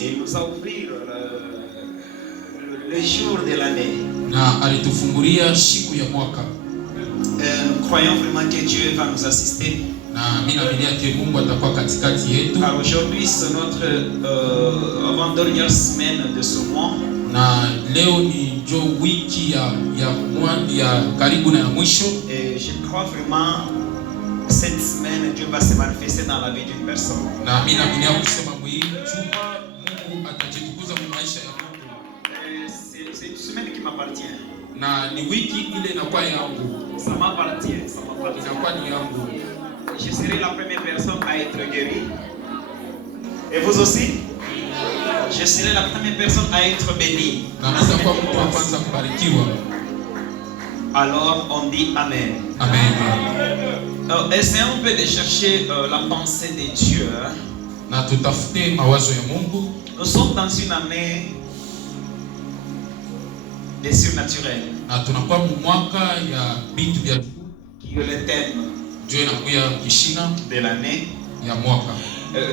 Et il nous a ouvert le jour de l'année. Nous croyons vraiment que Dieu va nous assister. Car aujourd'hui c'est notre avant-dernière semaine de ce mois. Et je crois vraiment cette semaine Dieu va se manifester dans la vie d'une personne. C'est une semaine qui m'appartient. Ça m'appartient. Je serai la première personne à être guérie. Et vous aussi? Je serai la première personne à être bénie. Alors on dit Amen. Amen. Essayons un peu de chercher la pensée de Dieu. Nous sommes dans une année de surnaturel. Qui est le thème de l'année.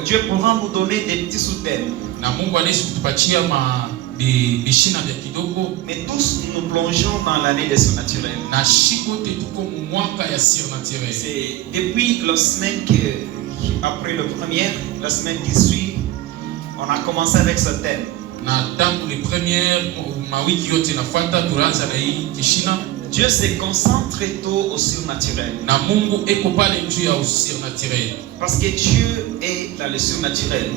Dieu pourra nous donner des petits sous-thèmes. Mais tous nous plongeons dans l'année des surnaturels. C'est depuis la semaine après le premier, la semaine qui suit, on a commencé avec ce thème. Dieu se concentre tôt au surnaturel. Parce que Dieu est dans le surnaturel.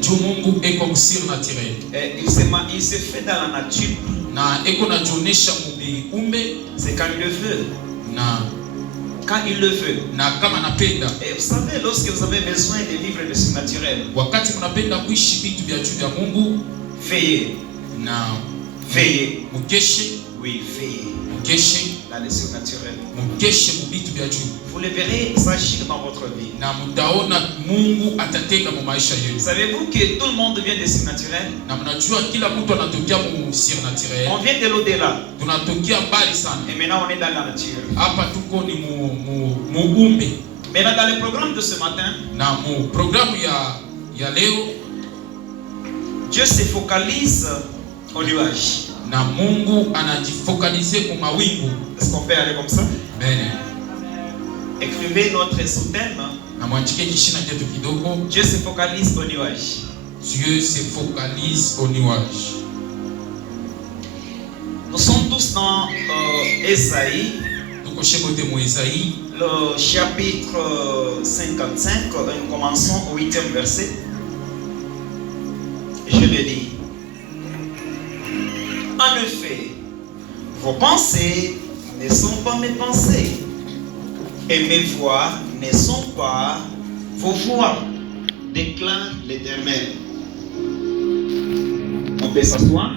Il se fait dans la nature. C'est quand il le veut. Quand il le veut. Et vous savez, lorsque vous avez besoin de vivre le surnaturel, veillez. Veillez. Oui, veillez. Dans le surnaturel. Vous le verrez s'agir dans votre vie. Savez-vous que tout le monde vient du surnaturel? On vient de l'au-delà. Et maintenant on est dans la nature. Maintenant dans le programme de ce matin, Dieu se focalise au nuage. Est-ce qu'on peut aller comme ça? Écrivez notre sous-thème. Dieu se focalise au nuage. Dieu se focalise au nuage. Nous sommes tous dans Ésaïe, le chapitre 55. Nous commençons au 8e verset. Je le dis. En effet, vos pensées ne sont pas mes pensées, et mes voix ne sont pas vos voix, déclare l'Éternel. On peut s'asseoir.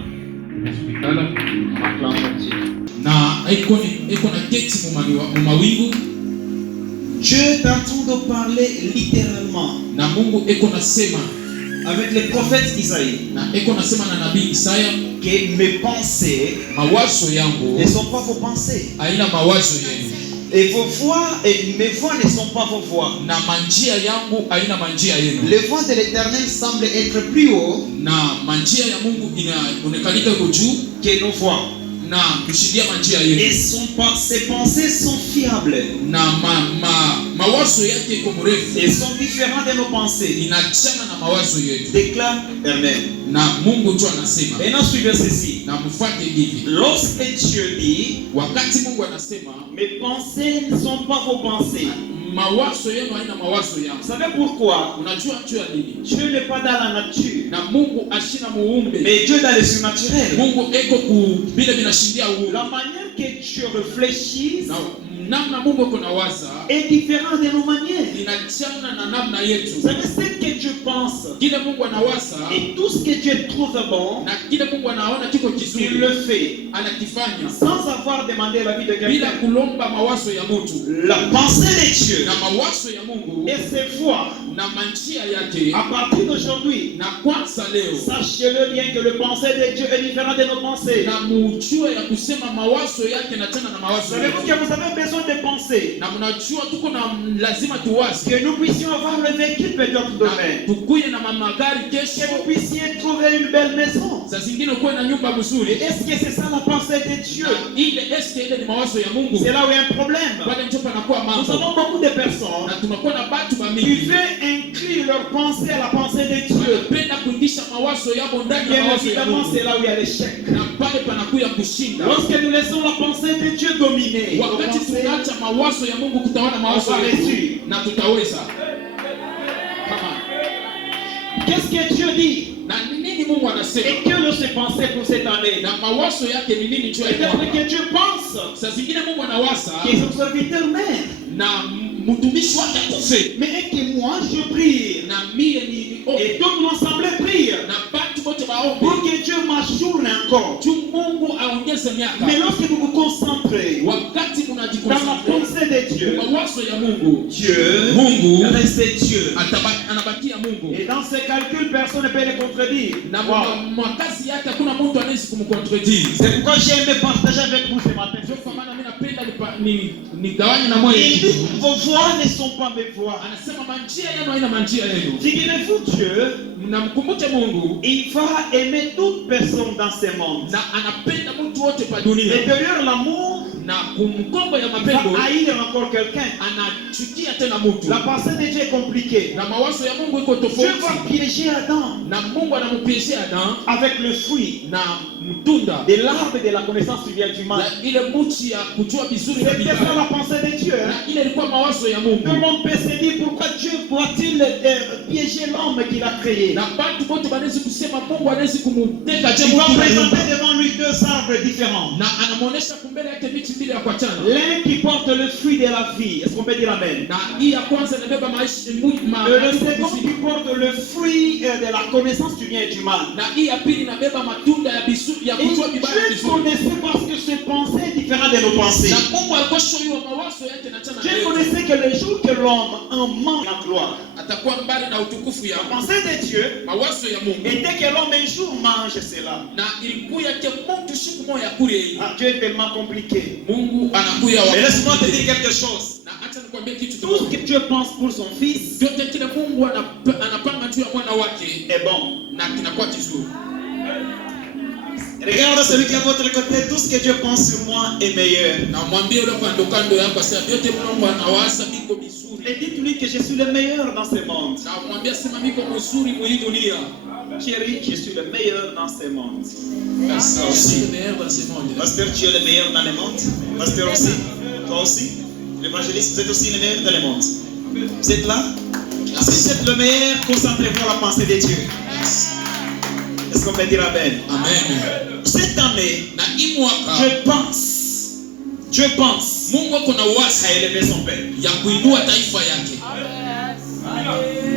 Dieu est en train de parler littéralement avec le prophète Isaïe. Que mes pensées ne sont pas vos pensées. Et vos voix et mes voix ne sont pas vos voix. Le voix de l'Éternel semble être plus haut que nos voix. Et ses pensées sont fiables. Elles sont différentes de nos pensées. Déclare l'Éternel. Maintenant suivez ceci. Lorsque Dieu dit, mes pensées ne sont pas vos pensées. Vous savez pourquoi? Dieu n'est pas dans la nature, mais Dieu est dans le surnaturel. La manière que Dieu réfléchit est différente de nos manières. Vous savez ce que Dieu pense, et tout ce que Dieu trouve bon, il le fait sans avoir demandé l'avis de quelqu'un. La pensée de Dieu et ses voix à partir d'aujourd'hui leo. Sachez-le bien que le pensée de Dieu est différent de nos pensées. Na mujue ya kusema mawazo yake na tena na mawazo yetu. Savez-vous que vous avez besoin de penser? Na mnajua tuko na lazima tuwaze. Que nous puissions avoir le véhicule peut-être demain. Tukuye na magari kesho. Que vous puissiez trouver une belle maison. Saa zingine kuwe na nyumba mzuri. Est-ce que c'est ça la pensée de Dieu? Ile est-ce ile ni mawazo ya Mungu? C'est là où il y a un problème. Pale ndipo panakuwa mambo. Nous avons beaucoup de personnes Na tunakuwa na watu qui mingi. veulent inclure leur pensée à la pensée de Dieu. Wanapenda kuingisha mawazo yao ndani ya Bien mawazo ya évidemment, Mungu. c'est là où il y a l'échec. Na pale panakuwa kushinda. Lorsque nous laissons la pensée de Dieu dominer, Wakati tunaacha mawazo ya Mungu kutaona mawazo yetu na tutaweza. qu'est-ce que Dieu dit? Na nini Mungu anasema? Et que de ses pensées pour cette année? Na mawazo yake ni nini juu ya Peut-être mwaka? que Dieu pense Saa zingine Mungu anawaza que son serviteur meurt. na mtumishi wake akufe. Mais que moi je prie. Na mie ni Et tout l'ensemble prie. na batu wote baombe. Pour que Dieu m'ajourne encore. Juu Mungu aongeze miaka. Mais lorsque vous vous concentrez Wakati dans la mnajikonsentre pensée de Dieu, mawazo ya Mungu, Dieu Mungu reste Dieu. anabakia Mungu. Et dans ses calculs, personne ne peut le contredire. Na mwakazi yake hakuna mtu anaweza kumcontredire. C'est pourquoi j'aime partager avec vous ce matin. Ndio kwa maana mimi napenda nigawanye na moyo. Il dit, vos voix ne sont pas mes voix. Anasema manjia yenu haina manjia yenu. Figurez-vous Dieu, Mnamkumbuke Mungu il va aimer toute personne dans ce monde. na anapenda mtu wote pa dunia. Et derrière l'amour, Na kumkombo ya il mapendo va haïr encore quelqu'un. anachukia tena mtu. La pensée de Dieu est compliquée. Na mawazo ya Mungu iko Dieu tofauti. va piéger Adam Na Mungu anampieshia Adam avec le fruit na mtunda de l'arbre de la connaissance du bien et du mal. na ile mti ya kujua vizuri na C'était ça vibaya. la pensée de Dieu. Na ile ilikuwa mawazo ya Tout le Mungu. monde peut se dire pourquoi Dieu doit-il piéger l'homme qu'il a créé. Na watu wote wanaweza kusema Mungu anaweza kumteka je Il va mtu na présenter nyumba. devant lui deux arbres différents. Na anamuonesha kumbele yake miti mbili ya kuachana. L'un qui porte le fruit de la vie. Est-ce qu'on peut dire amen? Na hii ya kwanza inabeba maisha Le second qui porte le fruit de la connaissance du bien et du mal. na hii ya pili inabeba matunda ya bisu ya Et kujua vibaya na Dieu vizuri. connaissait parce que ses pensées est différent de nos pensées. Na Mungu alikuwa shoywa mawazo yake na tena Dieu connaissait que le jour que l'homme en manque en gloire, atakuwa mbali na utukufu ya la pensée de Dieu mawazo ya Mungu. était que l'homme un jour mange cela. Na ilikuwa yake mtu siku moja kule hii. Ah, Dieu est tellement compliqué. Mungu anakuya Mais laisse-moi te wakati. dire quelque chose. Na acha nikwambie kitu Tout ce kimoja. que Dieu pense pour son fils Yote kile Mungu anapanga juu ya mwana wake est bon. na kinakuwa kizuri. Regarde celui qui est à votre côté, tout ce que Dieu pense sur moi est meilleur. Na mwambie yule kando kando yako sasa yote Mungu anawaza biko vizuri. Et dites-lui que je suis le meilleur dans ce monde. Na mwambie sema biko mzuri mu hii dunia. Chérie, je suis le meilleur dans ce monde. Sasa aussi le meilleur dans ce monde. Pasteur, tu es le meilleur dans le monde. Pasteur aussi. Toi aussi. L'évangéliste, vous êtes aussi le meilleur dans le monde. Vous êtes là? Si vous êtes le meilleur, concentrez-vous à la pensée de Dieu. Est-ce qu'on peut dire amen? Amen. Cette année, Na hii mwaka Dieu pense Mungu ako na uwasa à élever son peuple. ya kuinua taifa yake.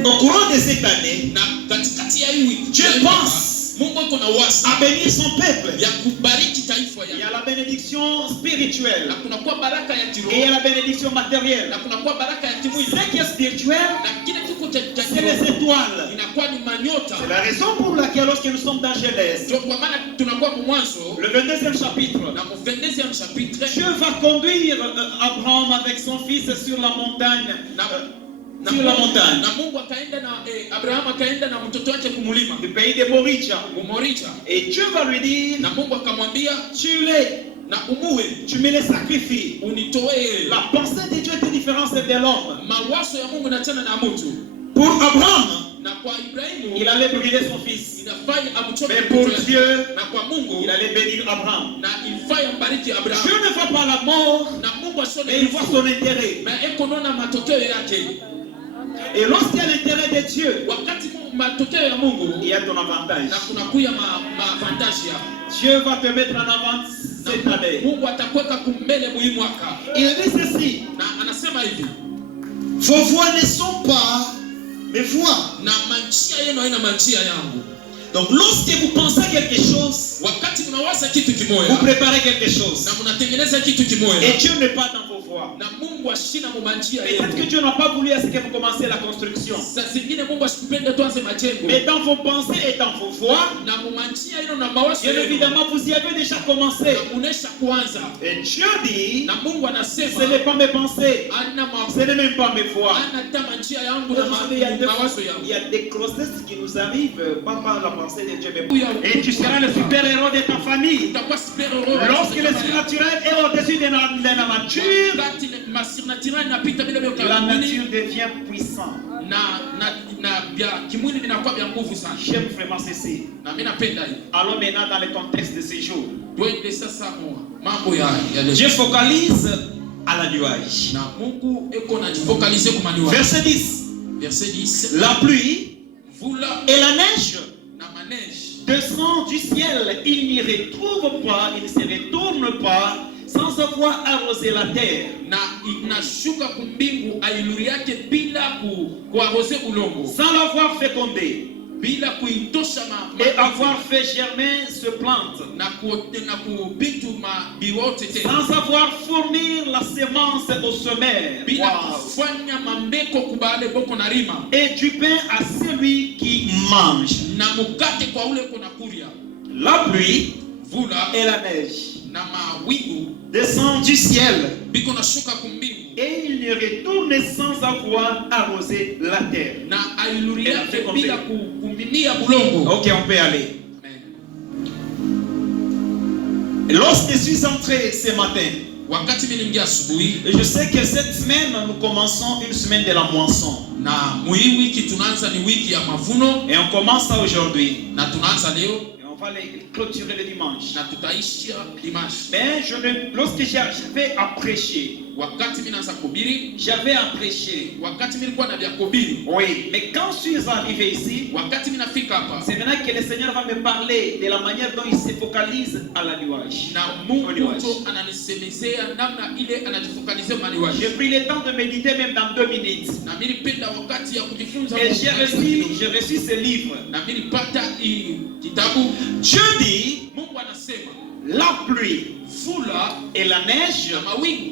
Au courant de cette année, Na katikati ya hii Dieu pense Mungu ako na uwasa à bénir son peuple. ya kubariki taifa Il y yake. a la bénédiction spirituelle Na kunakuwa baraka ya et il y kiroho a la bénédiction matérielle. na kunakuwa baraka ya kimwili. Ce qui est spirituel, Na kile kiko cha c'est les kiroho étoiles. inakuwa ni manyota. C'est la raison pour laquelle lorsque nous sommes dans Genèse, Ndio kwa maana tunakuwa mwanzo le 22e chapitre, na mu 22e chapitre Dieu va conduire Abraham avec son fils sur la montagne. Sur la montagne na Mungu akaenda na Abraham akaenda na mtoto wake kumulima du pays de Moricha. Moricha. Et Dieu va lui dire, Na Mungu akamwambia tue-les, na umuwe tu me les sacrifies. unitoe. La pensée de Dieu est différente de l'homme. Mawazo ya Mungu na tena na mtu. Pour Abraham, Na kwa Ibrahimu il allait brûler son fils. inafanya amchoke Mais pour mtoto wake. Dieu, Na kwa Mungu il allait bénir Abraham. na ilifanya mbariki Abraham. Dieu ne voit pas la mort, Na Mungu asione mais il voit son intérêt. na ekonaona matokeo yake. Et lorsqu'il y a l'intérêt de Dieu, Wakati matokeo ya Mungu il y a ton avantage. na kunakuya avantage ya Dieu va te mettre en avant cette année. Mungu atakuweka kumbele muhimu mwaka. Il dit ceci, Na anasema hivi, vos voix ne sont pas mes voix. na manjia yenu haina manjia yangu. Donc lorsque vous pensez à quelque chose, Wakati mnawaza kitu vous kimoya préparez quelque chose. na mnatengeneza kitu kimoya Et Dieu n'est pas dans vos voix. voies. na Mungu ashina mumanjia Peut-être que Dieu n'a pas voulu à ce que vous commenciez la construction. Saa zingine Mungu asikupende tuanze majengo. Mais dans vos pensées et dans vos voies, Na mumanjia ino na mawazo bien évidemment, vous y avez déjà commencé. na unesha kuanza. Et Dieu dit, Na Mungu ce anasema n'est pas mes pensées, ana ce n'est même pas mes voies. manjia yangu Vous savez, na mawazo il yangu. y a des grossesses qui nous arrivent, pas par la pensée de Dieu, mais et tu seras le super-héros de ta famille. Utakuwa super hero. Lorsque le surnaturel est au-dessus de la nature, Wakati masirnatirani napita bila la nature devient puissante. na vya kimwili vinakuwa vya nguvu sana. J'aime vraiment ceci. Na mimi napenda hiyo. Allons maintenant dans le contexte de ces jours. Twende sasa mambo ya leo. Je focalise à la nuage. Na Mungu eko na jifocaliser kwa maniwa. Verset 10. Verset 10. La pluie Vula et la neige na maneige descend du ciel. Il n'y retrouve pas, il ne se retourne pas sans avoir arrosé la terre. na inashuka kumbingu ailuri yake bila kuarose ulongo, Sans l'avoir fécondé bila kuitosha et avoir fait germer ce plante. na kubitu mabiwote tena, Sans avoir fournir la semence au sommaire. bila Wow. kufanya mambeko kubale boko na rima, Et du pain à celui qui mange. na mukate kwa ule kona kuria. La pluie Vula et la neige na mawingu descend du ciel biko na shuka kumbingu et il ne retourne sans avoir arrosé la terre. na ailuri Et yake fécondé. bila kumimia bulongo. Ok, on peut aller. Amen. Lorsque je suis entré ce matin, Wakati milingia asubuhi et je sais que cette semaine, nous commençons une semaine de la moisson. na muhii wiki tunaanza ni wiki ya mavuno, Et on commence ça aujourd'hui. na tunaanza leo Et on va les clôturer le dimanche. na tutaishia dimashi. Mais lorsque j'avais à prêcher, Wakati mimi naanza kuhubiri, wakati mimi nilikuwa na vya kuhubiri, oui, mais quand je suis arrivé ici, wakati mimi nafika hapa, c'est maintenant que le Seigneur va me parler de la manière dont il se focalise à la nuage. na Mungu tu ananisemezea namna ile anajifokalizia maniwaji. J'ai pris le temps de méditer même dans 2 minutes. Na mimi nipenda wakati ya kujifunza Et j'ai reçu ce livre. na mimi nipata hii kitabu. Dieu dit, Mungu anasema la pluie vula et la neige na mawingu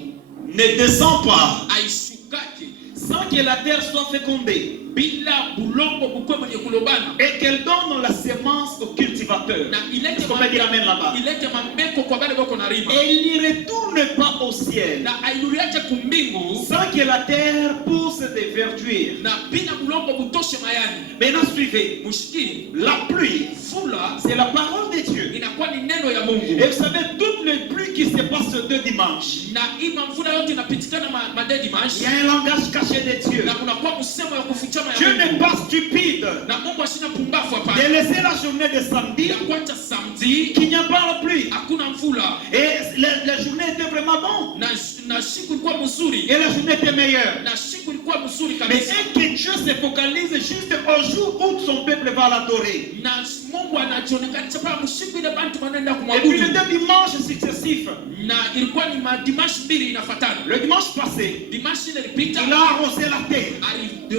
ne descend pas aishukake sans que la terre soit fécondée bila bulongo bukwe mwenye kulobana, et qu'elle donne la semence au cultivateur. na Est-ce qu'on peut dire amen là-bas? ilete mambeko kwa bale boko na rima, Et il n'y retourne pas au ciel na ailuriache kumbingu sans que la terre pousse des verdures. na bila bulongo butoshe mayani. Maintenant suivez. Mushikiri, La pluie, vula c'est la parole de Dieu. inakuwa ni neno ya Mungu. Et vous savez, toutes les pluies qui se passent ce 2 dimanches, Na ima mvula yote inapitikana made il dimanche, y a un langage caché de Dieu. na kunakuwa msemo ya kufichama Dieu ya n'est Mungu. pas stupide Na Mungu ashina pumbafu hapa. de laisser la journée de samedi Ya kwanza samedi qu'il n'y a pas la pluie. hakuna mvula, Et la journée était vraiment bonne. na siku ilikuwa mzuri, Et la journée était meilleure. na siku ilikuwa mzuri Mais kabisa. est-ce que Dieu se focalise juste au jour où son peuple va l'adorer? Na Mungu anajionekanisha pale msiku ile bantu wanaenda Et puis les kumwabudu. 2 dimanches successifs. Na ilikuwa ni madimashi mbili inafuatana. Le dimanche passé, Dimashi ile ilipita il a arrosé la terre.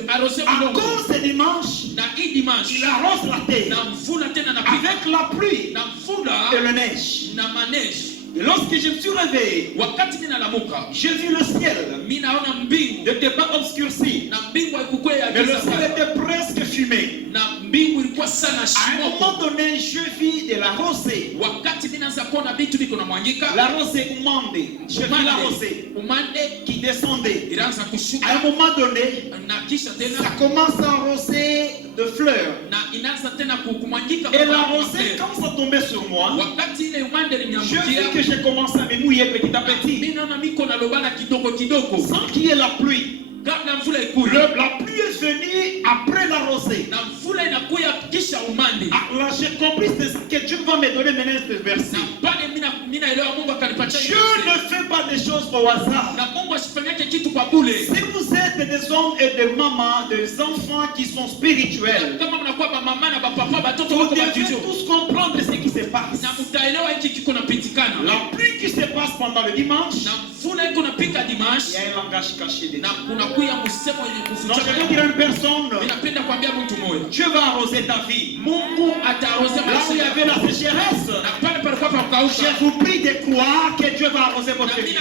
arose À bulongo, cause ce dimanche, na hii dimashi il arrose la terre na mvula tena napita, avec la pluie na et mvula la neige. na maneji. Et lorsque je me suis réveillé, Wakati mimi nalamuka, j'ai vu le ciel mimi naona mbingu, n'était pas obscurci, na mbingu haikuwa ya mais le giza ciel sana, était presque fumé. na mbingu ilikuwa sana À un shimoko. moment donné, je vis de la rosée. Wakati mimi naanza kuona vitu viko na mwangika, La rosée umande. Je vis la rosée umande qui descendait. iraanza À un kushuka, moment donné, na kisha ça tena commence à arroser de fleurs. na inaanza tena kumwangika Et kwa la mapera. rosée, quand ça tombait sur moi, Wakati ile umande je vis linyangukia, que j'ai commencé à me mouiller petit à petit, mimi naona miko na lobana kidogo kidogo, sans qu'il y ait la pluie. kabla mvula ikuye, La pluie est venue après la rosée. na mvula inakuya kisha umande. Ah, là, j'ai compris c'est ça que Dieu va me donner maintenant ce verset. Na pale mimi naelewa Mungu akanipatia Dieu hiyo. ne fait pas des choses au hasard. Na Mungu asifanyake kitu kwa bure. Si vous êtes des hommes et des mamans, des enfants qui sont spirituels, Kama mnakuwa mama na papa batoto vous wako devez batizio, tous comprendre ce qui se passe. na mtaelewa hiki kiko napitikana. La pluie qui se passe pendant le dimanche, Na mvula iko napika il y dimanche, a un langage caché na dedans. kunakuya msemo yenye Donc je vais kufichama. dire à une personne, Ninapenda kuambia mtu mmoja, Dieu va arroser ta vie. Mungu ataarozea Là où maisha il y avait yako. la sécheresse, Na pale palikuwa Je vous prie de croire que Dieu va arroser votre vie.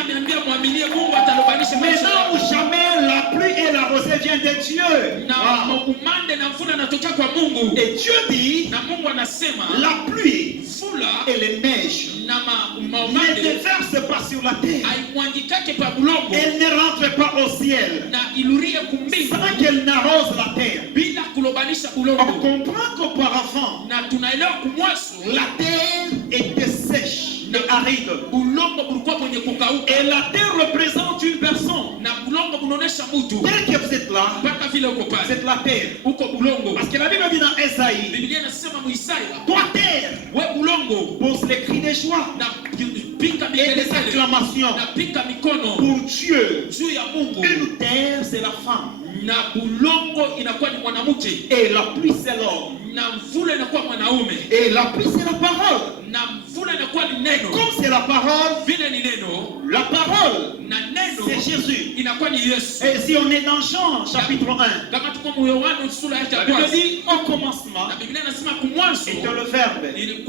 Maintenant ou jamais, la pluie et la rosée viennent de Dieu. Et Dieu dit, la pluie et les neiges ne déversent pas sur la terre. Elle ne rentre pas au ciel sans qu'elle n'arrose la terre. On comprend qu'auparavant, la terre était sèche et aride. Et la terre représente une personne. Dès que vous êtes là, vous êtes la terre. Parce que la Bible dit dans Esaïe, toi terre, pose les cris de joie et des acclamations pour Dieu. Une terre, c'est la femme. Et la pluie, c'est l'homme. Et la pluie, c'est la parole. Comme c'est la parole, c'est Jésus. Et si on est dans Jean chapitre 1, la Bible dit au commencement était le Verbe. Et le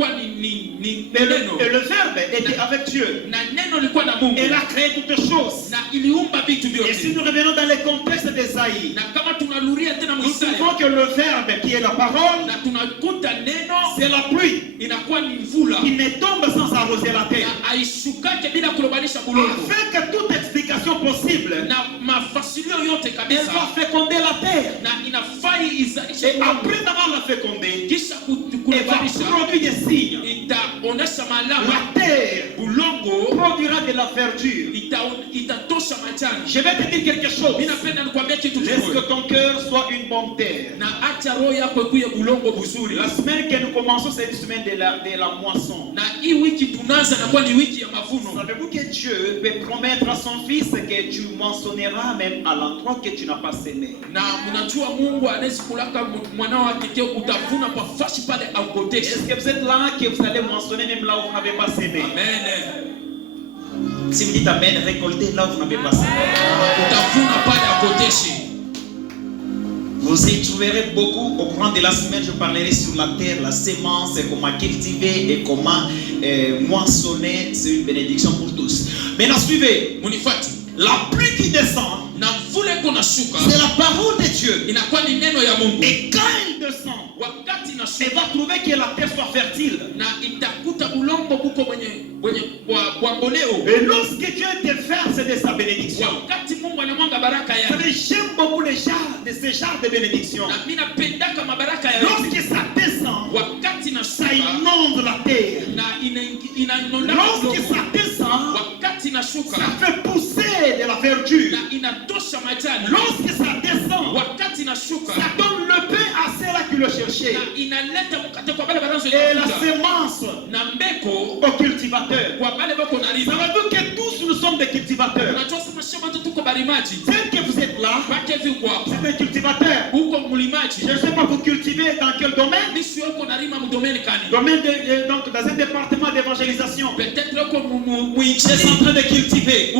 Verbe était avec Dieu. Il a créé toutes choses. Et si nous revenons dans le contexte d'Esaïe, nous trouvons que le Verbe qui est la parole, c'est la pluie qui ne tombe sans arroser la terre. Avec toute explication possible, elle va féconder la terre. Et après avoir la fécondée, elle va produire des signes. La terre produira de la verdure. Je vais te dire quelque chose. Laisse que ton cœur soit une bonne terre. La semaine que nous commençons, c'est une semaine de la moisson. Savez-vous que Dieu peut promettre à son fils que tu moissonneras même à l'endroit que tu n'as pas semé? Est-ce que vous êtes là que vous allez moissonner même là où vous n'avez pas semé? Amen. Si vous dites Amen, récoltez là où vous n'avez pas semé. Vous y trouverez beaucoup. Au courant de la semaine, je parlerai sur la terre, la sémence, comment cultiver et comment moissonner. C'est une bénédiction pour tous. Maintenant, suivez. La pluie qui descend, c'est la parole de Dieu. Et quand elle descend, elle va trouver que la terre soit fertile. Et lorsque Dieu déverse de sa bénédiction, j'aime beaucoup les jars de ces jars de bénédiction. Lorsque ça descend, ça inonde la terre. Lorsque ça descend, ça fait pousser de la verdure. Lorsque ça descend, ça donne le pain à ceux-là qui le cherchaient. Et la semence aux cultivateurs. Savez-vous que tous nous sommes des cultivateurs? Ceux que vous êtes là, c'est un cultivateur. Je ne sais pas vous cultivez dans quel domaine. Donc dans un département d'évangélisation. Vous êtes en train de cultiver.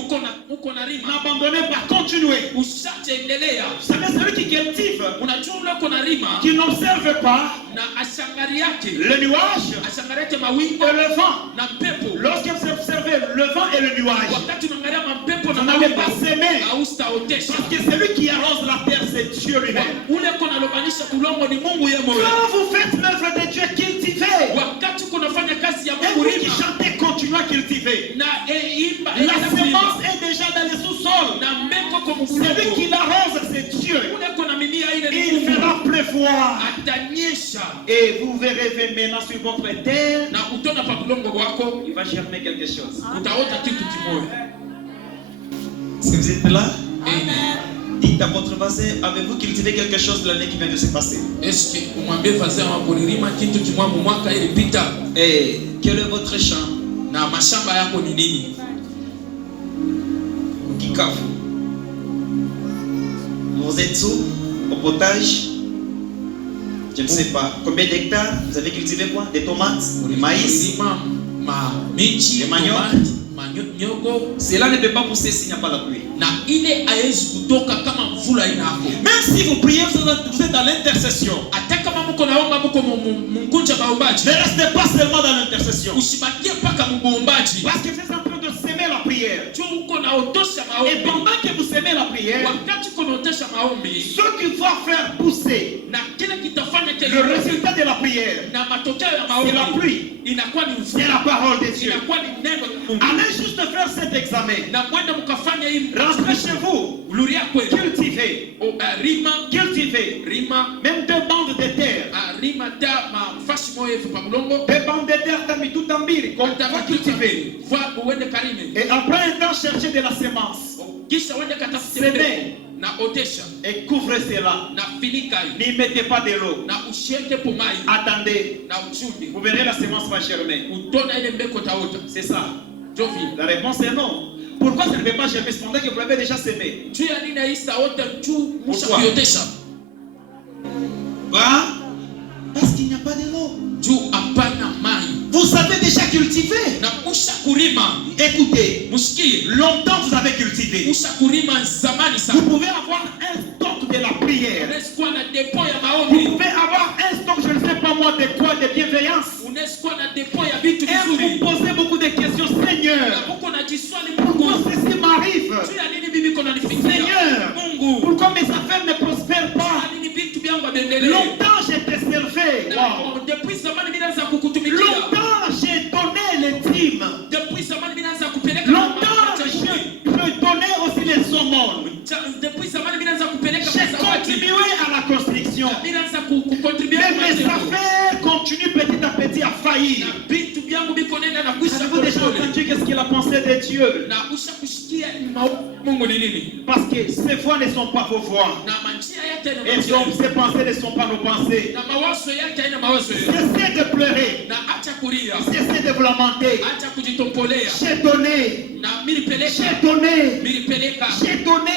N'abandonnez pas, continuez. Vous savez, celui qui cultive, qui n'observe pas le nuage et le vent. Lorsque vous observez le vent et le nuage, vous n'allez pas s'aimer. Parce que celui qui arrose la terre, c'est Dieu lui-même. Quand vous faites l'œuvre de Dieu, cultivez. Et vous qui chantez, continuez à cultiver. La semence est déjà dans le sous-sol. Celui qui l'arrose, c'est Dieu. Il fera pleuvoir. Et vous verrez maintenant sur votre terre, il va germer quelque chose. Si vous êtes là, dites à votre voisin, avez-vous cultivé quelque chose de l'année qui vient de se passer? Et quel est votre champ? Vous êtes où? Au potage? Je ne sais pas. Combien d'hectares? Vous avez cultivé quoi? Des tomates? Du maïs? Des maniocs? Cela ne peut pas pousser s'il n'y a pas la pluie. Même si vous priez, vous êtes dans l'intercession. Ne restez pas seulement dans l'intercession. Parce que vous êtes en train de s'aimer la prière. Et pendant que vous aimez la prière, ce qui va faire pousser le résultat de la prière, c'est la pluie, c'est la parole de Dieu. Allez juste faire cet examen. Rentrez chez vous. Cultivez. Même 2 bandes de terre. 2 bandes de terre, t'as mis tout en bille. On va cultiver. Et après un temps, chercher de la semence. Semez. Et couvrez cela. N'y mettez pas de l'eau. Attendez. Vous verrez la semence va germer. C'est ça. La réponse est non. Pourquoi ça ne peut pas germer pendant que vous l'avez déjà semé? Pourquoi? Parce qu'il n'y a pas de l'eau. Vous savez déjà cultiver. Écoutez, longtemps vous avez cultivé. Vous pouvez avoir un stock de la prière. Vous pouvez avoir un stock, je ne sais pas moi, de quoi, de bienveillance. Et vous posez beaucoup de questions. Seigneur, pourquoi ceci m'arrive? Seigneur, pourquoi mes affaires ne prospèrent pas? Longtemps j'ai te servi. Wow. Longtemps j'ai donné les dîmes. Longtemps je donnais aussi les aumônes. J'ai continué à la construction. Mais mes affaires continuent petit à petit à faillir. Avez-vous déjà entendu qu'est-ce qu'il a pensé de Dieu? Parce que ces voix ne sont pas vos voix. Et donc ces pensées ne sont pas nos pensées. Cessez de pleurer. Cessez de vous lamenter. J'ai donné. J'ai donné. J'ai donné.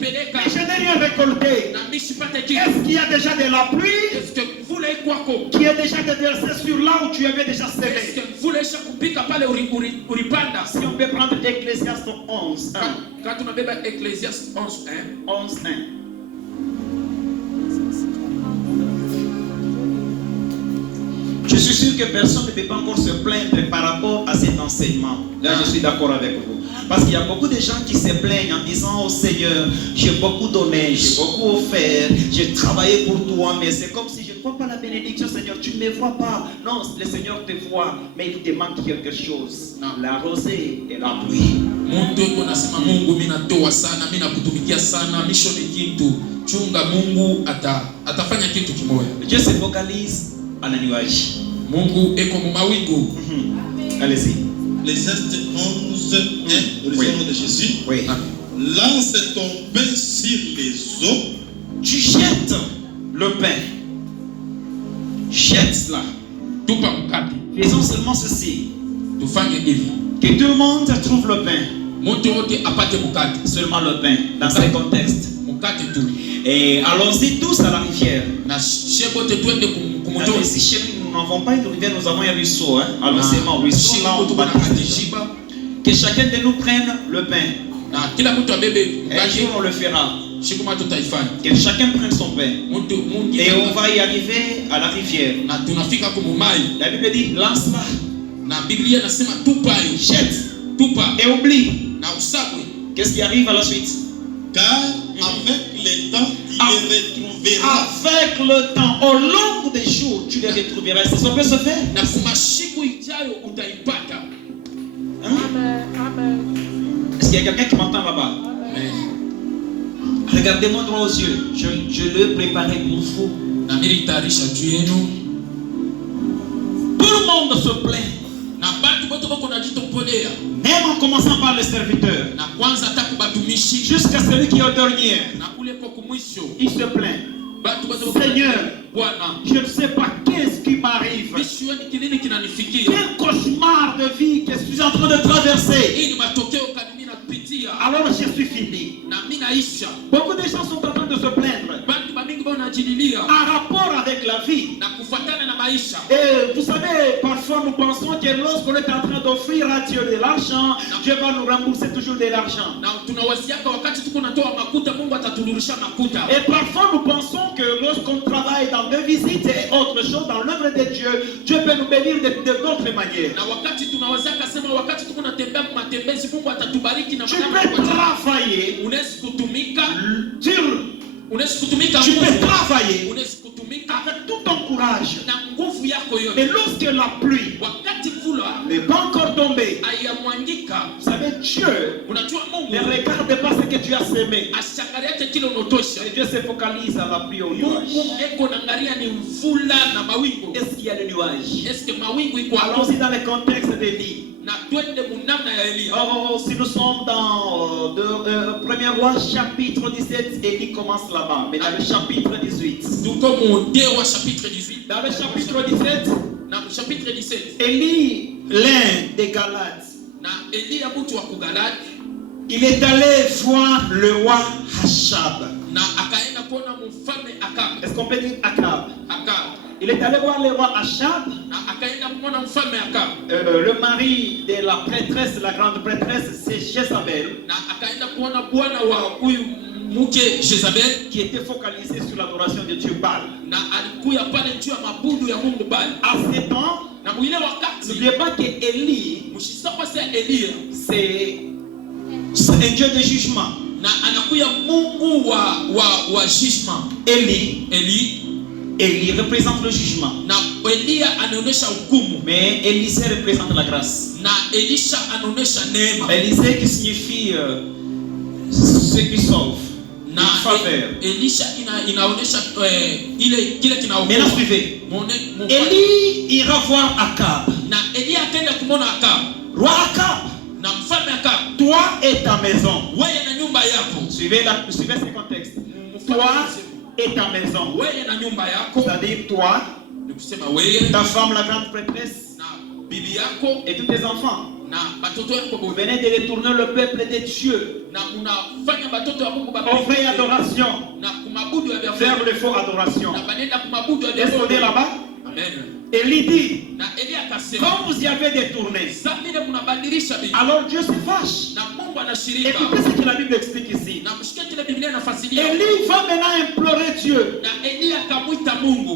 Mais je n'ai rien récolté. Est-ce qu'il y a déjà de la pluie qui est déjà déversée sur là où tu avais déjà semé? Si on peut prendre Ecclésiaste 11. 11.1. Je suis sûr que personne ne peut pas encore se plaindre par rapport à cet enseignement. Là, je suis d'accord avec vous. Parce qu'il y a beaucoup de gens qui se plaignent en disant au Seigneur, j'ai beaucoup donné, j'ai beaucoup offert, j'ai travaillé pour toi, mais c'est comme si je ne vois pas la bénédiction, Seigneur, tu ne me vois pas. Non, le Seigneur te voit, mais il te manque quelque chose. La rosée et la pluie. Dieu se focalise en nuage. Allez-y. Les Actes 11, le nom de Jésus. Oui. Lance ton pain sur les eaux. Tu jettes le pain. Jette cela. Faisons seulement ceci. Que tout le monde trouve le pain. Seulement le pain. Dans ce contexte. Et allons-y tous à la rivière. Si chez nous n'avons pas une rivière, nous avons un ruisseau. Alors c'est mon ruisseau. Que chacun de nous prenne le pain. Et un jour on le fera. Que chacun prenne son pain. Et on va y arriver à la rivière. La Bible dit lance-la. Jette. Et oublie. Qu'est-ce qui arrive à la suite? Car avec le temps, tu les retrouveras. Avec le temps, au long des jours, tu les retrouveras. Est-ce que ça peut se faire? Est-ce qu'il y a quelqu'un qui m'entend là-bas? Regardez-moi droit aux yeux. Je l'ai préparé pour vous. Tout le monde se plaint. Même en commençant par les serviteurs. Jusqu'à celui qui est au dernier. Il se plaint. Seigneur, je ne sais pas qu'est-ce qui m'arrive. Quel cauchemar de vie que je suis en train de traverser. Alors je suis fini. Beaucoup de gens sont en train de se plaindre en rapport avec la vie. maisha. Et vous savez, parfois nous pensons que lorsqu'on est en train d'offrir à Dieu de l'argent, Dieu va nous rembourser toujours de l'argent. Et parfois nous pensons que lorsqu'on travaille dans des visites et autre chose dans l'œuvre de Dieu, Dieu peut nous bénir d'autres manières. Tu peux travailler dur. Tu peux travailler avec tout ton courage. Mais lorsque la pluie n'est pas encore tombée, vous savez, Dieu ne regarde pas ce que tu as semé. Et Dieu se focalise à la pluie au nuage. Est-ce qu'il y a le nuage? Allons-y dans le contexte d'Élie. Oh, si nous sommes dans 1er roi chapitre 17, Élie commence là-bas, mais dans le chapitre 18. Dans le chapitre 17, Élie, l'un des Galates, il est allé voir le roi Achab. Est-ce qu'on peut dire Akab? Il est allé voir le roi Achab, le mari de la prêtresse, la grande prêtresse, c'est Jézabel, qui était focalisé sur l'adoration de Dieu Baal. À ce temps, n'oubliez pas que Élie, c'est un Dieu de jugement. Élie représente le jugement. Mais Élisée représente la grâce. Élisée qui signifie ce qui sauve. Faveur. Maintenant suivez. Élie ira voir Akab. Roi Akab, toi et ta maison. Suivez ce contexte. Toi et ta maison. C'est-à-dire toi, ta femme la grande prêtresse et tous tes enfants. Vous venez de retourner le peuple de Dieu. Offrez adoration. Faire le faux adoration. Est-ce qu'on est là-bas? Élie dit, quand vous y avez détourné, alors Dieu se fâche. Écoutez ce que la Bible explique ici. Élie va maintenant implorer Dieu.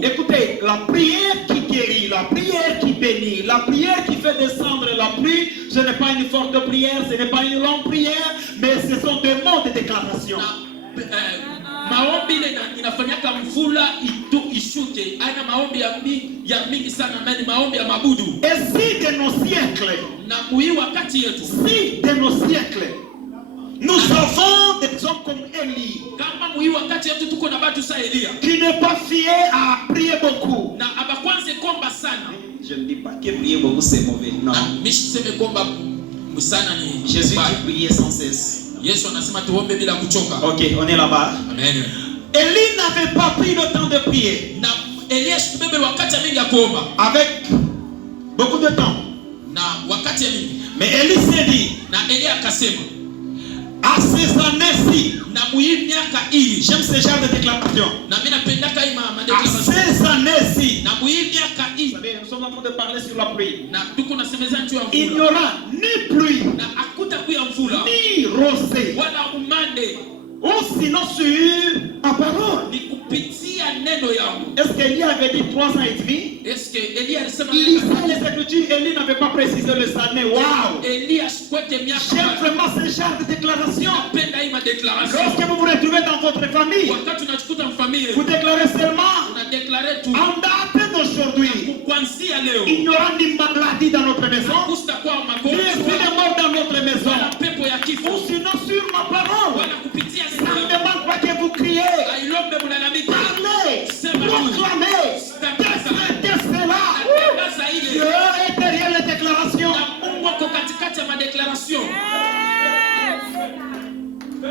Écoutez, la prière qui guérit, la prière qui bénit, la prière qui fait descendre la pluie, ce n'est pas une forte prière, ce n'est pas une longue prière, mais ce sont des mots de déclaration. Maombi inafanyaka mvula ishuke, aina maombi ya mingi sana, mani maombi ya mabudu. Et si de nos siècles, na mui wakati yetu, si de nos siècles, nous avons des hommes comme Élie, kama mui wakati yetu tuko na batu sa Elia, qui n'est pas fier à prier beaucoup. Na abakwanze komba sana. Je ne dis pas que prier beaucoup c'est mauvais, non. Mishiseme komba sana ni Jésus qui priait sans cesse. Yesu anasema tuombe bila kuchoka. Ok, on est là-bas. Amen. Élie n'avait pas pris le temps de prier. Na Elias bebe wakati mingi ya kuomba. Avec beaucoup de temps. Na wakati mingi. Mais Élie s'est dit. Na Elia akasema. À ces années-ci. Na muhimu miaka hii. J'aime ce genre de déclaration. Na mimi napendaka hii ma déclaration. À ces années-ci. Na muhimu miaka hii. Vous savez, nous sommes en train de parler sur la pluie. Na tuko nasemeza juu ya mvula. Il n'y aura ni pluie. Na hakutakuwa mvula. Ni rosée. Wala umande. Ou sinon sur ma parole. Ni kupitia neno yangu. Est-ce qu'Élie avait dit 3 ans et demi? Est-ce que Élie alisema lisez les Écritures, Élie n'avait pas précisé le année. Waouh! J'aime vraiment ce genre de déclaration. Lorsque vous vous retrouvez dans votre famille, vous déclarez seulement en date d'aujourd'hui, il n'y aura ni maladie dans notre maison, ni esprit de mort dans notre maison, ou sinon sur ma parole. Ça ne demande pas que vous criez, parlez, proclamez, décrétez cela. Dieu est derrière les déclarations.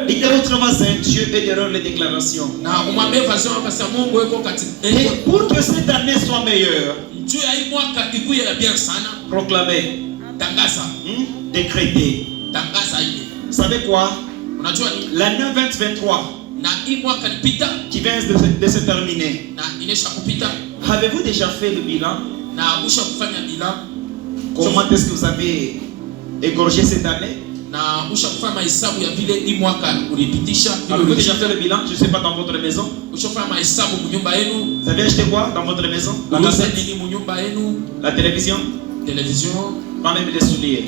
Dites autrement, c'est Dieu est derrière les déclarations. Et pour que cette année soit meilleure, proclamez, décrétez. Vous savez quoi? L'année 2023 qui vient de se terminer, Avez-vous déjà fait le bilan? Na usha kufanya bilan. Comment est-ce que vous avez égorgé cette année? Na usha kufanya mahesabu ya vile hii mwaka ulipitisha. Avez-vous déjà fait le bilan? Je ne sais pas, dans votre maison. Usha kufanya mahesabu mnyumba yenu. Vous avez acheté quoi dans votre maison? La cassette, la télévision, pas même les souliers.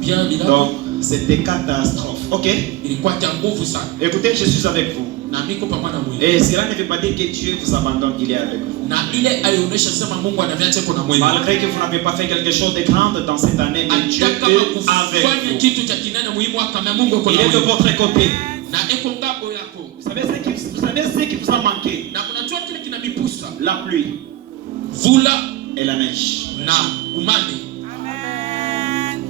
Bien bilan. Donc c'était catastrophe. Ok. Ilikuwa kia nguvu sana. Écoutez, je suis avec vous. Na miko pamoja na wewe. Et cela ne veut pas dire que Dieu vous abandonne, il est avec vous. Na ile alionyesha sema Mungu anaviacha kuna mwewe. Malgré que vous n'avez pas fait quelque chose de grand dans cette année, mais Dieu est avec vous. Il est de votre côté. Na eko ngabo yako. Vous savez ce qui vous a manqué? Na kunajua kile kinamipusa. La pluie. Vula et la neige. Na umande.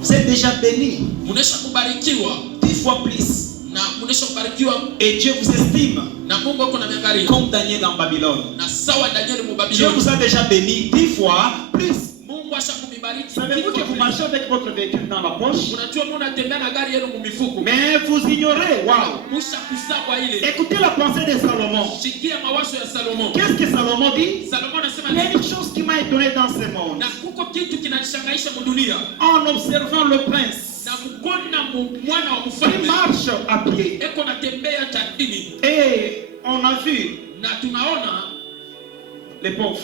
Vous êtes déjà béni. Munesha kubarikiwa 10 fois plus. Na munesha kubarikiwa. Et Dieu vous estime. Na Mungu ako na miangalia. Comme Daniel en Babylone. Na sawa Daniel mu Babylone. Dieu vous a déjà béni 10 fois plus. Mungu ashakubariki. Savez-vous que vous marchez avec votre véhicule dans la poche? Unajua mnatembea na gari yenu mu mifuko. Mais vous ignorez. Waouh. Mushakusabwa ile. Écoutez la pensée de Salomon. Sikia mawazo ya Salomon. Qu'est-ce que Salomon dit? Salomon anasema il y a une chose qui m'a étonné dans ce monde. Na kuko kitu kinanishangaisha mu dunia. En observant le prince. Na mkona mwana wa Il mfalme. marche à pied. Eko natembea chini. Et on a vu na tunaona les pauvres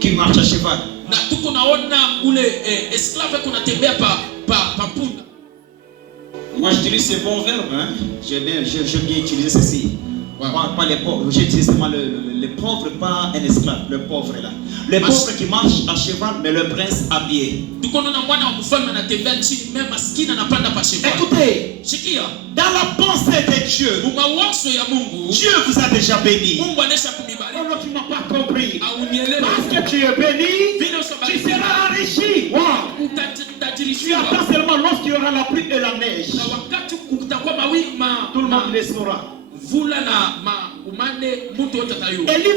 qui marchent à cheval. Na tuko naona ule esclave kunatembea pa punda. Moi j'utilise ce bon verbe, hein. J'aime bien utiliser ceci. Ouais. Pas les pauvres, j'utilise seulement les pauvres, pas un esclave, le pauvre est là. Le pauvre qui marche à cheval, mais le prince habillé. Écoutez, dans la pensée de Dieu, Dieu vous a déjà béni. Oh non, tu ne m'as pas compris. Parce que tu es béni, tu seras enrichi. Wow. Tu attends seulement lorsqu'il y aura la pluie et la neige. Tout le monde le saura. Élie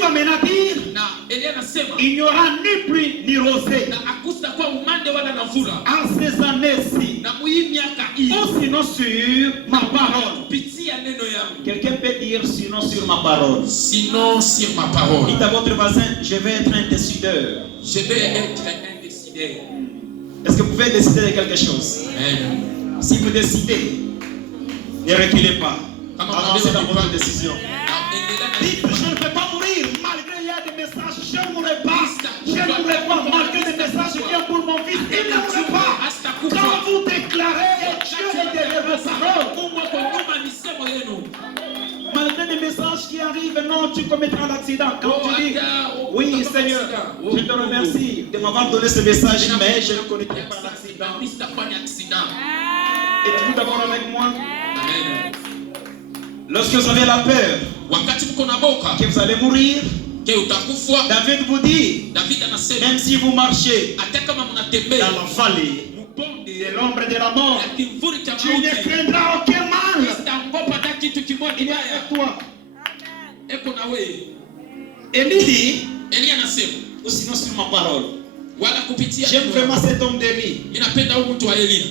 va maintenant dire il n'y aura ni pluie ni rosée en ces années-ci, ou sinon sur ma parole. Quelqu'un peut dire sinon sur ma parole. Sinon sur ma parole. Dites à votre voisin, je vais être un décideur. Je vais être un décideur. Est-ce que vous pouvez décider de quelque chose? Amen. Si vous décidez, ne reculez pas. Avancez dans votre décision. Dites, je ne peux pas mourir malgré il y a des messages. Je ne mourrai pas. Je ne mourrai pas malgré des messages qui viennent pour mon fils. Il ne mourra pas. Quand vous déclarez, Dieu est derrière vos paroles. Malgré des messages qui arrivent, non, tu commettras l'accident. Quand tu dis, oui Seigneur, je te remercie de m'avoir donné ce message, mais je ne connaîtrai pas l'accident. Êtes-vous d'abord avec moi? Amen. Lorsque vous avez la peur que vous allez mourir, David vous dit, même si vous marchez dans la vallée de l'ombre de la mort, tu ne craindras aucun mal. Il est avec toi. Élie dit, ou sinon sur ma parole. J'aime vraiment cet homme d'Élie.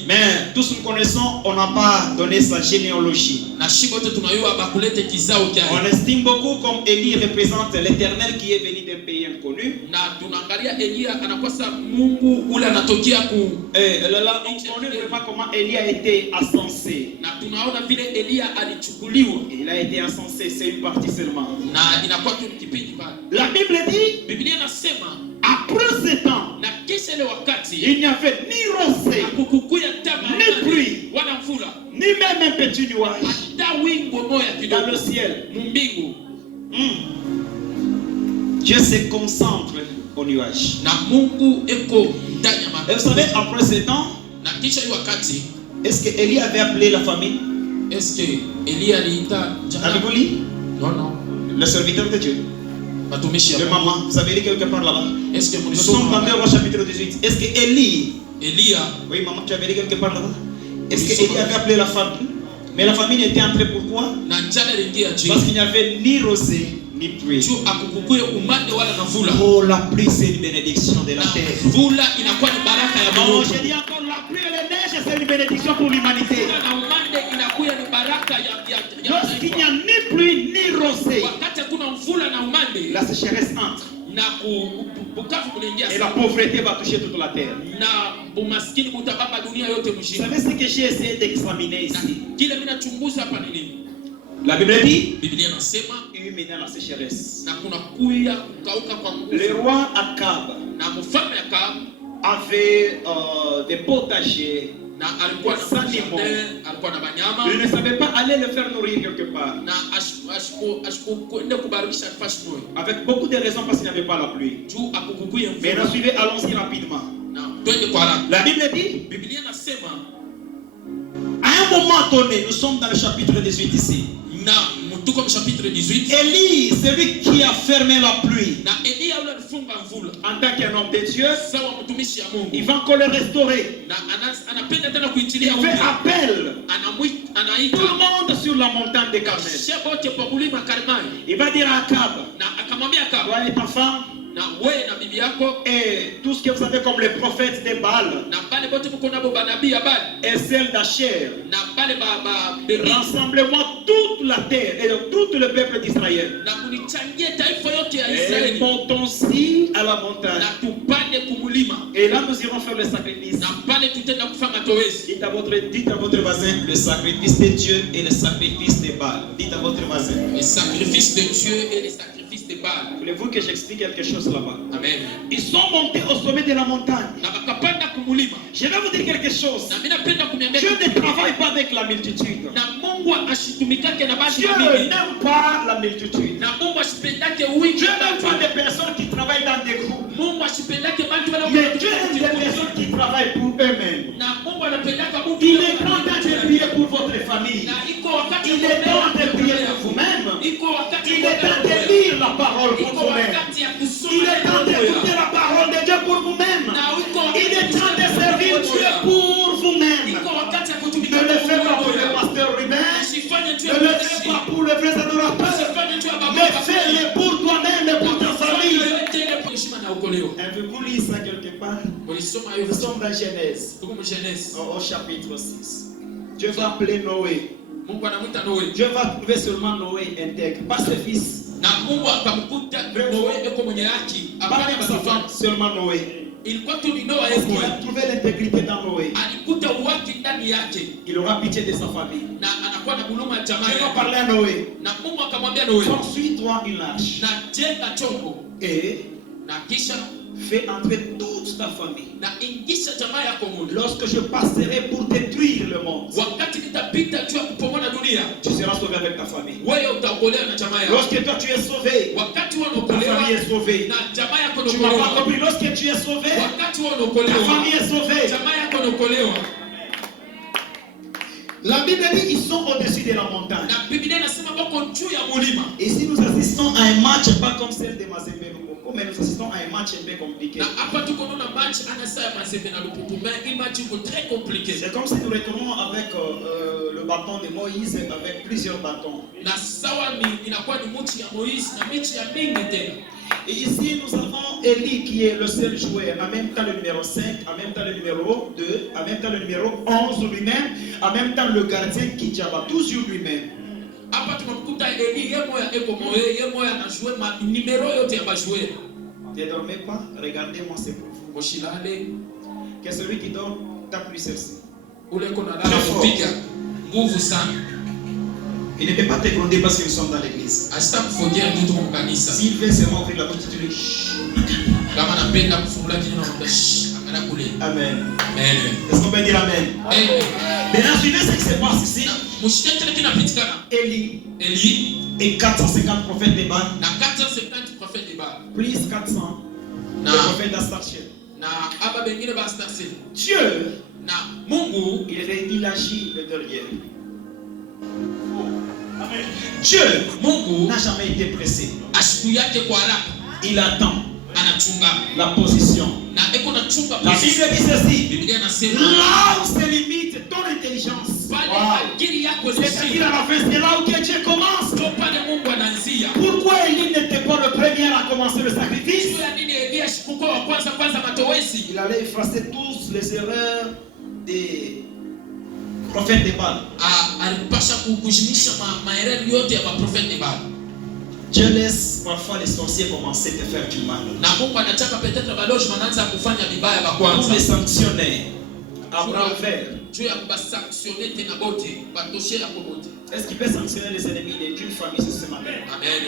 Mais tous nous connaissons, on n'a pas donné sa généalogie. On estime beaucoup comme Élie représente l'Éternel qui est venu d'un pays inconnu. Et là, on ne voit pas comment Élie a été encensé. Il a été encensé, c'est une partie seulement. La Bible dit, après ce temps, il n'y avait ni rosée, ni pluie, ni même un petit nuage dans le ciel. Dieu se concentre au nuage. Et vous savez, après ce temps, est-ce que Élie avait appelé la famille? Est-ce que Élie a dit avez-vous lu? Non, non. Le serviteur de Dieu. Le maman, vous avez lu quelque part là-bas? Est-ce que nous sommes dans 2 Rois chapitre 18. Est-ce que Élie, oui maman, tu avais lu quelque part là-bas? Est-ce que Élie avait appelé la famille? Mais la famille n'était entrée pourquoi? Parce qu'il n'y avait ni rosée ni pluie. Oh, la pluie c'est une bénédiction de la terre. Oh, j'ai dit encore la pluie et la neige c'est une bénédiction pour l'humanité. Lorsqu'il n'y a ni pluie ni rosée, la sécheresse entre. Et la pauvreté va toucher toute la terre. Vous savez ce que j'ai essayé d'examiner ici? La Bible dit, il y eut maintenant la sécheresse. Le roi Akab avait des potagers. Il ne savait pas aller le faire nourrir quelque part. Avec beaucoup de raisons parce qu'il n'y avait pas la pluie. Mais allons-y rapidement. La Bible dit, à un moment donné, nous sommes dans le chapitre 18 ici. Élie, celui qui a fermé la pluie, en tant qu'un homme de Dieu, il va encore le restaurer. Il fait appel tout le monde sur la montagne de Carmel. Il va dire à Akab, toi et ta femme, et tout ce que vous savez comme les prophètes de Baal et celle d'Asher, rassemblez-moi toute la terre et tout le peuple d'Israël et montons-y à la montagne, et là nous irons faire le sacrifice. Dites à votre voisin le sacrifice de Dieu et le sacrifice de Baal. Dites à votre voisin le sacrifice de Dieu et le sacrifice de Baal. Voulez-vous que j'explique quelque chose là-bas? Amen. Ils sont montés au sommet de la montagne. Je vais vous dire quelque chose. Dieu ne travaille pas avec la multitude. Dieu n'aime pas la multitude. Dieu n'aime pas des personnes qui travaillent dans des groupes. Mais Dieu aime des personnes qui travaillent pour eux-mêmes. Il est temps de prier pour votre famille. Il est temps de prier pour vous-même. Il est temps de lire la parole pour vous-même. Il est temps d'écouter la parole de Dieu pour vous-même. Il est temps de servir Dieu pour vous-même. Ne le faites pas pour le pasteur Ruben. Ne le faites pas pour le vrai adorateur. Mais fais-le pour toi-même et pour ta famille. Avez-vous lu ça quelque part? Nous sommes dans Genèse, au chapitre 6. Dieu va appeler Noé. Dieu va trouver seulement Noé intègre, pas ses fils. Pas même sa femme, seulement Noé. Il a trouvé l'intégrité dans Noé. Il aura pitié de sa famille. Il va parler à Noé. Construis-toi une arche. Et fais entrer toute ta famille. Lorsque je passerai pour détruire le monde, tu seras sauvé avec ta famille. Lorsque toi tu es sauvé, ta famille est sauvée. Tu m'as pas compris? Lorsque tu es sauvé, ta famille est sauvée. La Bible dit qu'ils sont au-dessus de la montagne. Et si nous assistons à un match, pas comme celle de Mazembe, mais nous assistons à un match un peu compliqué. C'est comme si nous retournons avec le bâton de Moïse avec plusieurs bâtons. Et ici nous avons Élie qui est le seul joueur, en même temps le numéro 5, en même temps le numéro 2, en même temps le numéro 11 lui-même, en même temps le gardien qui tient toujours lui-même. Ne dormez pas, regardez-moi, c'est pour vous. Que celui qui dort tape lui celle-ci. Il ne peut pas te gronder parce que nous sommes dans l'église. S'il veut seulement ouvrir la bouche, tu lui Amen. Est-ce qu'on peut dire Amen? Maintenant, suivez ce qui se passe ici. Élie et 450 prophètes de Baal. Plus 400 prophètes d'Astarché. Dieu, il agit le derrière. Dieu n'a jamais été pressé. Il attend la position. La Bible dit ceci. Là où se limite ton intelligence, c'est-à-dire à la fin, c'est là où Dieu commence. Pourquoi Élie n'était pas le premier à commencer le sacrifice? Il allait effacer tous les erreurs des prophètes de Baal. Dieu laisse parfois les sorciers commencer à te faire du mal. Pour les sanctionner à bras ouverts. Est-ce qu'il peut sanctionner les ennemis d'une famille ce matin? Amen.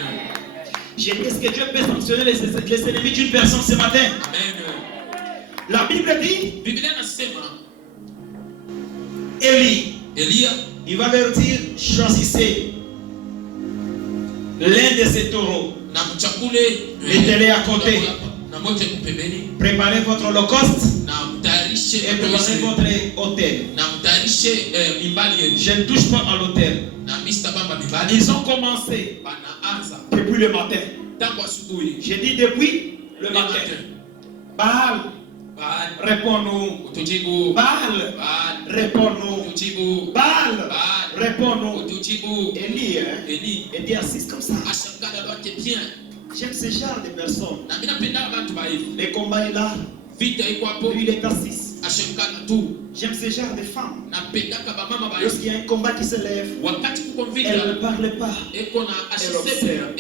J'ai dit, est-ce que Dieu peut sanctionner les ennemis d'une personne ce matin? Amen. La Bible dit, Élie, il va leur dire, choisissez l'un de ces taureaux, mettez-les à côté, préparez votre holocauste et préparez votre autel. Je ne touche pas à l'autel. Ils ont commencé depuis le matin. J'ai dit depuis le matin. Baal, réponds-nous. Baal, réponds-nous. Baal, réponds-nous. Élie était assis comme ça. J'aime ce genre de personnes. Les combats est là. Lui il est assis. J'aime ce genre de femmes. Lorsqu'il y a un combat qui se lève, elle ne parle pas. Elle observe.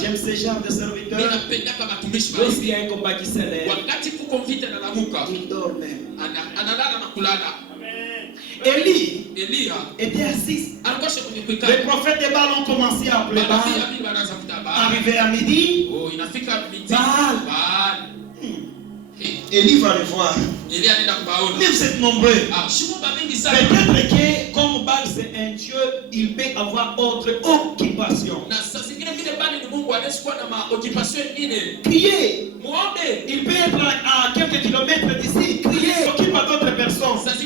J'aime ce genre de serviteurs. Lorsqu'il y a un combat qui se lève, il dort même. Élie était assis. Les prophètes de Baal ont commencé à appeler Baal. Arrivé à midi, Baal. Élie va le voir. Même vous êtes nombreux. Peut-être que comme Baal c'est un Dieu, il peut avoir autre occupation. Crier. Il peut être à quelques kilomètres d'ici. Crier. Occupe à d'autres personnes. Vous savez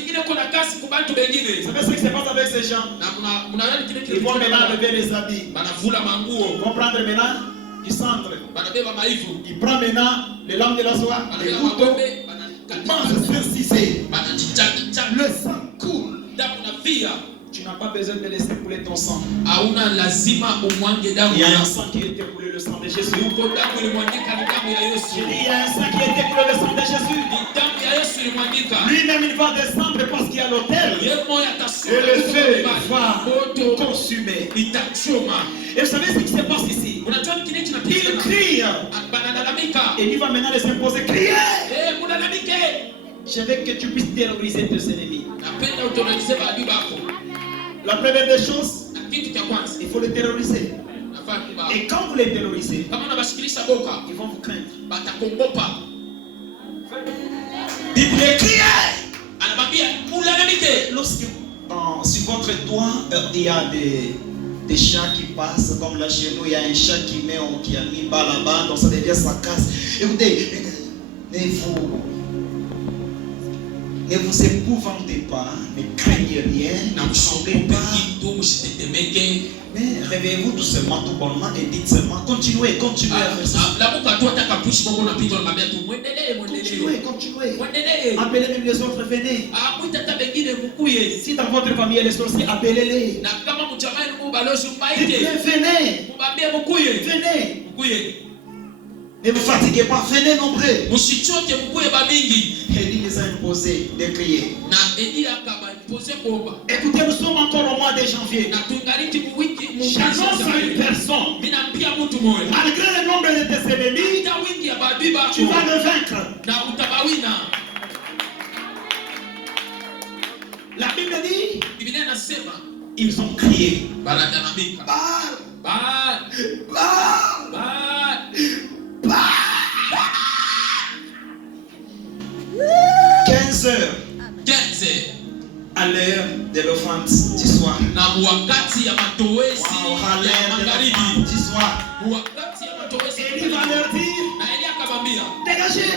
ce qui se passe avec ces gens? Ils vont maintenant lever les habits. Ils vont prendre maintenant du centre. Il prend maintenant les lames de la soie, les couteaux, mange circisé. Le sang coule. Tu n'as pas besoin de laisser couler ton sang. Il y a un sang qui a été coulé, le sang de Jésus. Il y a un sang qui a été coulé, le sang de Jésus. Lui-même il va descendre parce qu'il y a l'autel. Et le feu va consumer. Et vous savez ce qui se passe ici? Il crie. Et il va maintenant les imposer. Crier. Je veux que tu puisses terroriser tes ennemis. La première des choses, il faut les terroriser. Et quand vous les terrorisez, ils vont vous craindre. Dites-les, criez. Lorsque sur votre toit, il y a des chats qui passent, comme là chez nous, il y a un chat qui a mis bas là-bas, donc ça devient sa casse. Écoutez, ne vous épouvantez pas, ne craignez rien, ne tremblez pas. Mais réveillez-vous tout seulement, tout bonnement et dites seulement, continuez à faire ça. Continuez. Appelez même les autres, venez. Si dans votre famille il y a les sorciers, appelez-les. Dites-les, venez. Ne vous fatiguez pas, venez nombreux. Élie les a imposés de crier. Écoutez, nous sommes encore au mois de janvier. J'annonce à une personne, malgré le nombre de tes ennemis, tu vas le vaincre. La Bible dit, ils ont crié. Baal. 15 heures. À l'heure de l'offrande du soir. À l'heure de l'offrande du soir. Et il va leur dire, dégagez.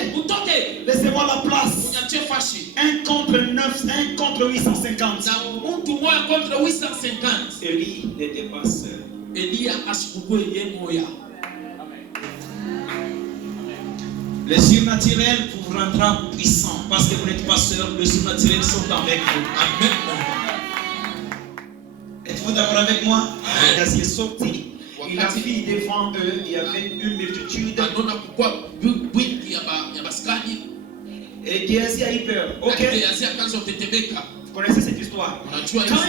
Laissez-moi la place. 1 contre 9, 1 contre 850. Élie n'était pas seul. Le surnaturel vous rendra puissant parce que vous n'êtes pas seul, le surnaturel sont avec vous. Amen. Êtes-vous d'accord avec moi? Il est sorti, il a vu devant eux, il y avait une multitude. Et Géasi a eu peur. Ok. Vous connaissez cette histoire? Quand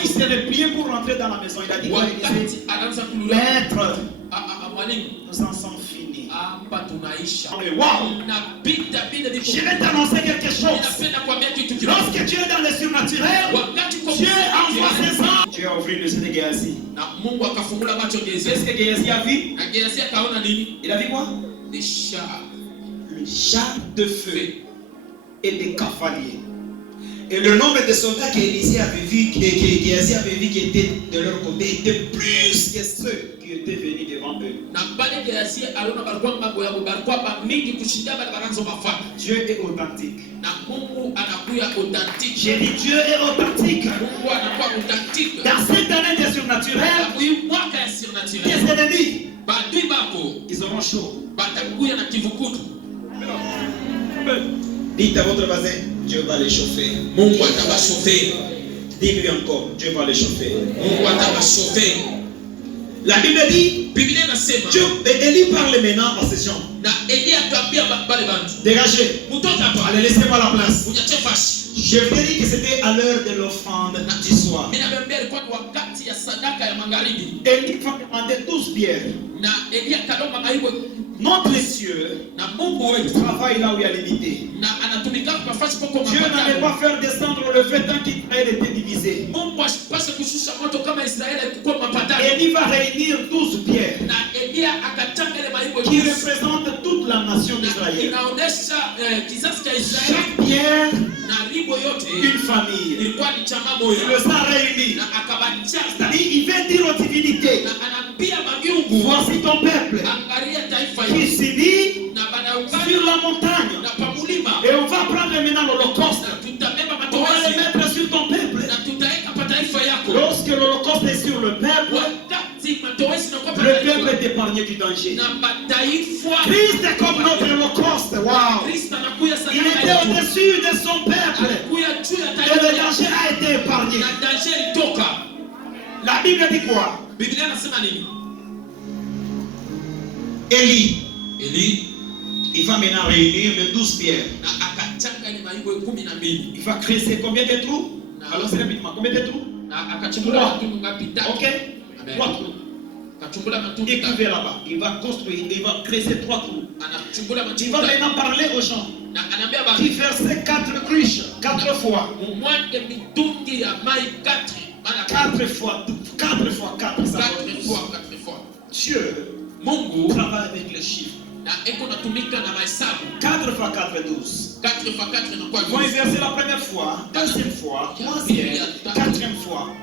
il s'est replié pour rentrer dans la maison, il a dit quoi? Il disait, Maître, Nous en sommes finis. Wow. Je vais t'annoncer quelque chose. Lorsque Dieu est dans le surnaturel, Dieu envoie ses anges. Dieu a ouvert les yeux de Géasi. Est-ce que Géasi a vu? Il a vu quoi? Des chars. Le char de feu et des cavaliers. Et le nombre de soldats qu'Élisée avait vu, que Géasi avait vu qui étaient de leur côté, était plus que ceux qui étaient venus devant eux. Dieu est authentique. J'ai dit Dieu est authentique. Dans cette année de surnaturel, les ennemis, ils auront chaud. Dites à votre voisin, Dieu va les chauffer. Dis-lui encore, Dieu va les chauffer. La Bible dit, Élie parle maintenant en session. Dégagez. Allez, laissez-moi la place. Je vous ai dit que c'était à l'heure de l'offrande du soir. Élie va demander 12 pierres. Montre les cieux. Travaille là où il y a l'unité. Dieu n'allait pas faire descendre le feu tant qu'Israël était divisé. Élie va réunir 12 pierres qui représentent toute la nation d'Israël. Chaque pierre, une famille. Il les a réunis. Il veut dire aux divinités, voici ton peuple qui s'unit sur la montagne. Et on va prendre maintenant l'Holocauste. On va le mettre sur ton peuple. Lorsque l'Holocauste est sur le peuple est épargné du danger. Christ est comme notre Holocauste. Wow. Il était au-dessus de son peuple. Et le danger a été épargné. La Bible dit quoi? Élie, il va maintenant réunir les 12 pierres. Il va créer combien de trous? Alors c'est rapidement. Combien de trous? 3. Ok? 3 trous. Écrivez là-bas. Il va construire, il va créer 3 trous. Il va maintenant parler aux gens. Qui versait 4 cruches, 4 fois. 4 fois 4, ça fait 4 fois. Dieu travaille avec les chiffres. 4 fois 4 est 12. Ils vont exercer la première fois, deuxième fois, troisième, quatrième fois.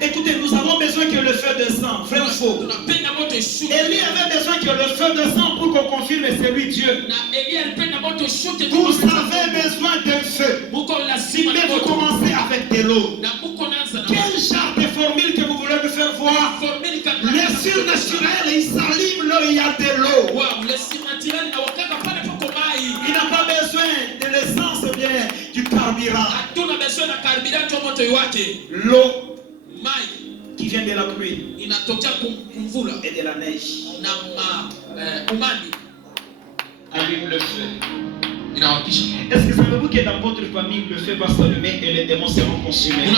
Écoutez, nous avons besoin que le feu descende. Vrai ou faux? Élie avait besoin que le feu descende pour qu'on confirme c'est lui Dieu. Vous avez besoin d'un feu. Mais vous commencez avec de l'eau. Quel genre de formule que vous voulez me faire voir? Le surnaturel, il s'allume là où il y a de l'eau. Il n'a pas besoin de l'essence ou bien du carburant. L'eau qui vient de la pluie et de la neige allume le feu. Est-ce que savez-vous que dans votre famille le feu va s'allumer et les démons seront consumés?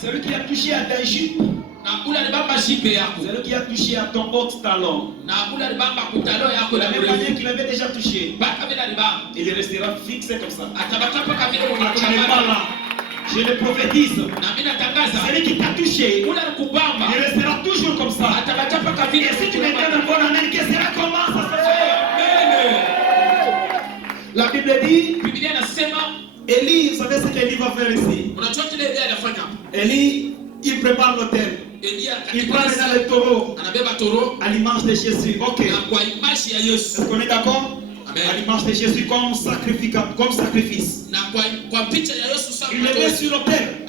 Celui qui a touché à ta jupe, celui qui a touché à ton haut talon, la même manière qu'il avait déjà touché, il restera fixé comme ça. Je le prophétise. Celui qui t'a touché, il restera toujours comme ça. Et si tu me donnes un bon amen, que sera comment ça se fait? La Bible dit, Élie, vous savez ce qu'Élie va faire ici? Élie, il prépare l'autel. Il prend maintenant le taureau à l'image de Jésus. Ok. Est-ce qu'on est d'accord? À l'image de Jésus comme sacrifice. Il le met sur l'autel.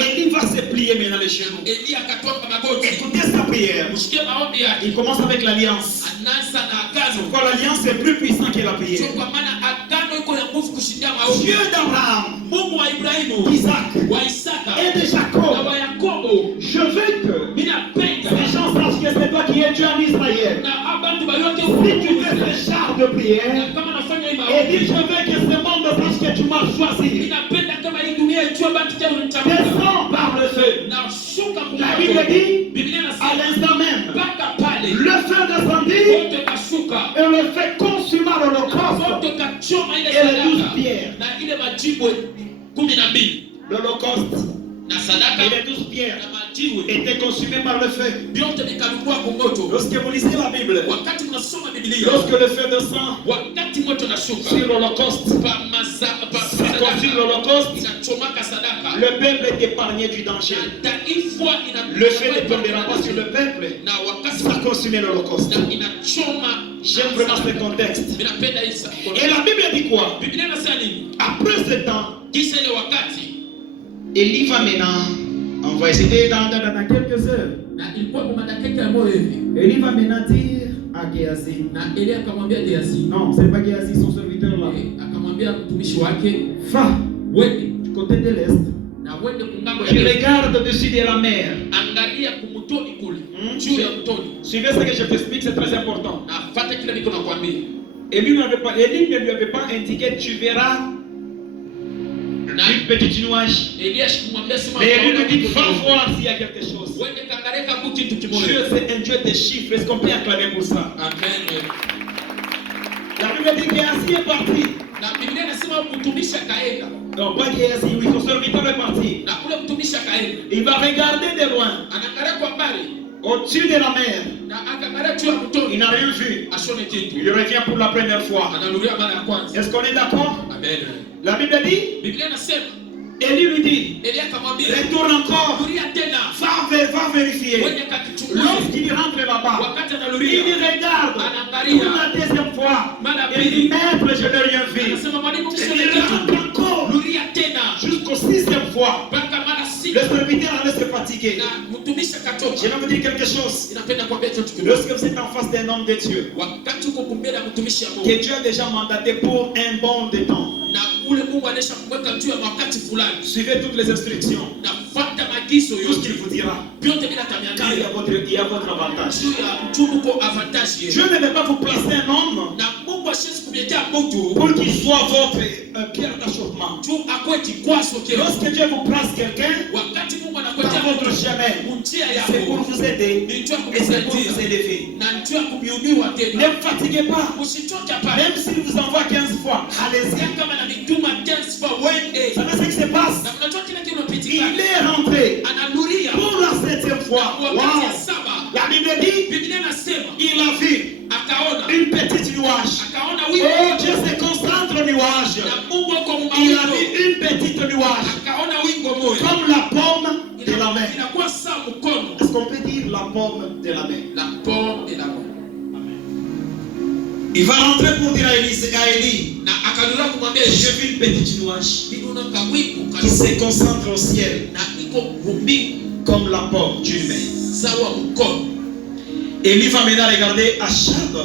Élie va se plier maintenant les genoux. Écoutez sa prière. Il commence avec l'alliance. Pourquoi l'alliance est plus puissante que la prière? Dieu d'Abraham, d'Isaac et de Jacob, je veux que ces gens sachent que c'est toi qui es Dieu en Israël. Si tu fais ce genre de prière, et dis je veux que ce monde sache que tu m'as choisi. Descends par le feu. La Bible Bible dit, à l'instant même, le feu descendit et le feu consuma l'holocauste et les 12 pierres. L'holocauste et les 12 pierres étaient consumés par le feu. Lorsque vous lisez la Bible, lorsque le feu descend sur l'holocauste, ça consume l'holocauste, le peuple est épargné du danger. Le feu ne tombera pas sur le peuple, ça consume l'holocauste. J'aime vraiment ce contexte. Et la Bible dit quoi? Après ce temps, Élie va maintenant, on va essayer dans quelques heures. Élie va maintenant dire à Géasi. Non, ce n'est pas Géasi, son serviteur là. Va du côté de l'est. Tu regardes au-dessus de la mer. Suivez ce que je t'explique, c'est très important. Élie ne lui avait pas indiqué, tu verras une petite nuage. Mais Élie lui dit, va voir s'il y a quelque chose. Dieu, c'est un Dieu de chiffres. Est-ce qu'on peut acclamer pour ça? Amen. La Bible dit qu'Géasi est parti. Non, pas Géasi, oui, son serviteur est parti. Il va regarder de loin. Au-dessus de la mer. Il n'a rien vu. Il revient pour la première fois. Est-ce qu'on est d'accord? Amen. La Bible dit, Élie lui dit, retourne encore, va vérifier. Lorsqu'il rentre là-bas, il regarde pour la deuxième fois. Et il dit, maître, je n'ai rien vu. Et il rentre encore jusqu'au 6e fois. Le serviteur allait se fatiguer. Je vais vous dire quelque chose. Lorsque vous êtes en face d'un homme de Dieu, que Dieu a déjà mandaté pour un bon de temps, suivez toutes les instructions. Tout ce qu'il vous dira. Car il y a votre avantage. Dieu ne veut pas vous placer un homme pour qu'il soit votre pierre d'achoppement. Lorsque Dieu vous place quelqu'un par votre chemin, c'est pour vous aider et c'est pour vous élever. Ne vous fatiguez pas. Même s'il vous envoie 15 fois, allez-y. Vous savez ce qui se passe? Il est rentré pour la 7e fois. Wow. La Bible dit, il a vu une petite nuage. Oh, Dieu se concentre au nuage. Il a vu une petite nuage, comme la pomme de la main. Est-ce qu'on peut dire la pomme de la main? La pomme de la main. Il va rentrer pour dire à Élie, j'ai vu une petite nuage qui se concentre au ciel comme la pomme d'une main. Élie va maintenant regarder Achab.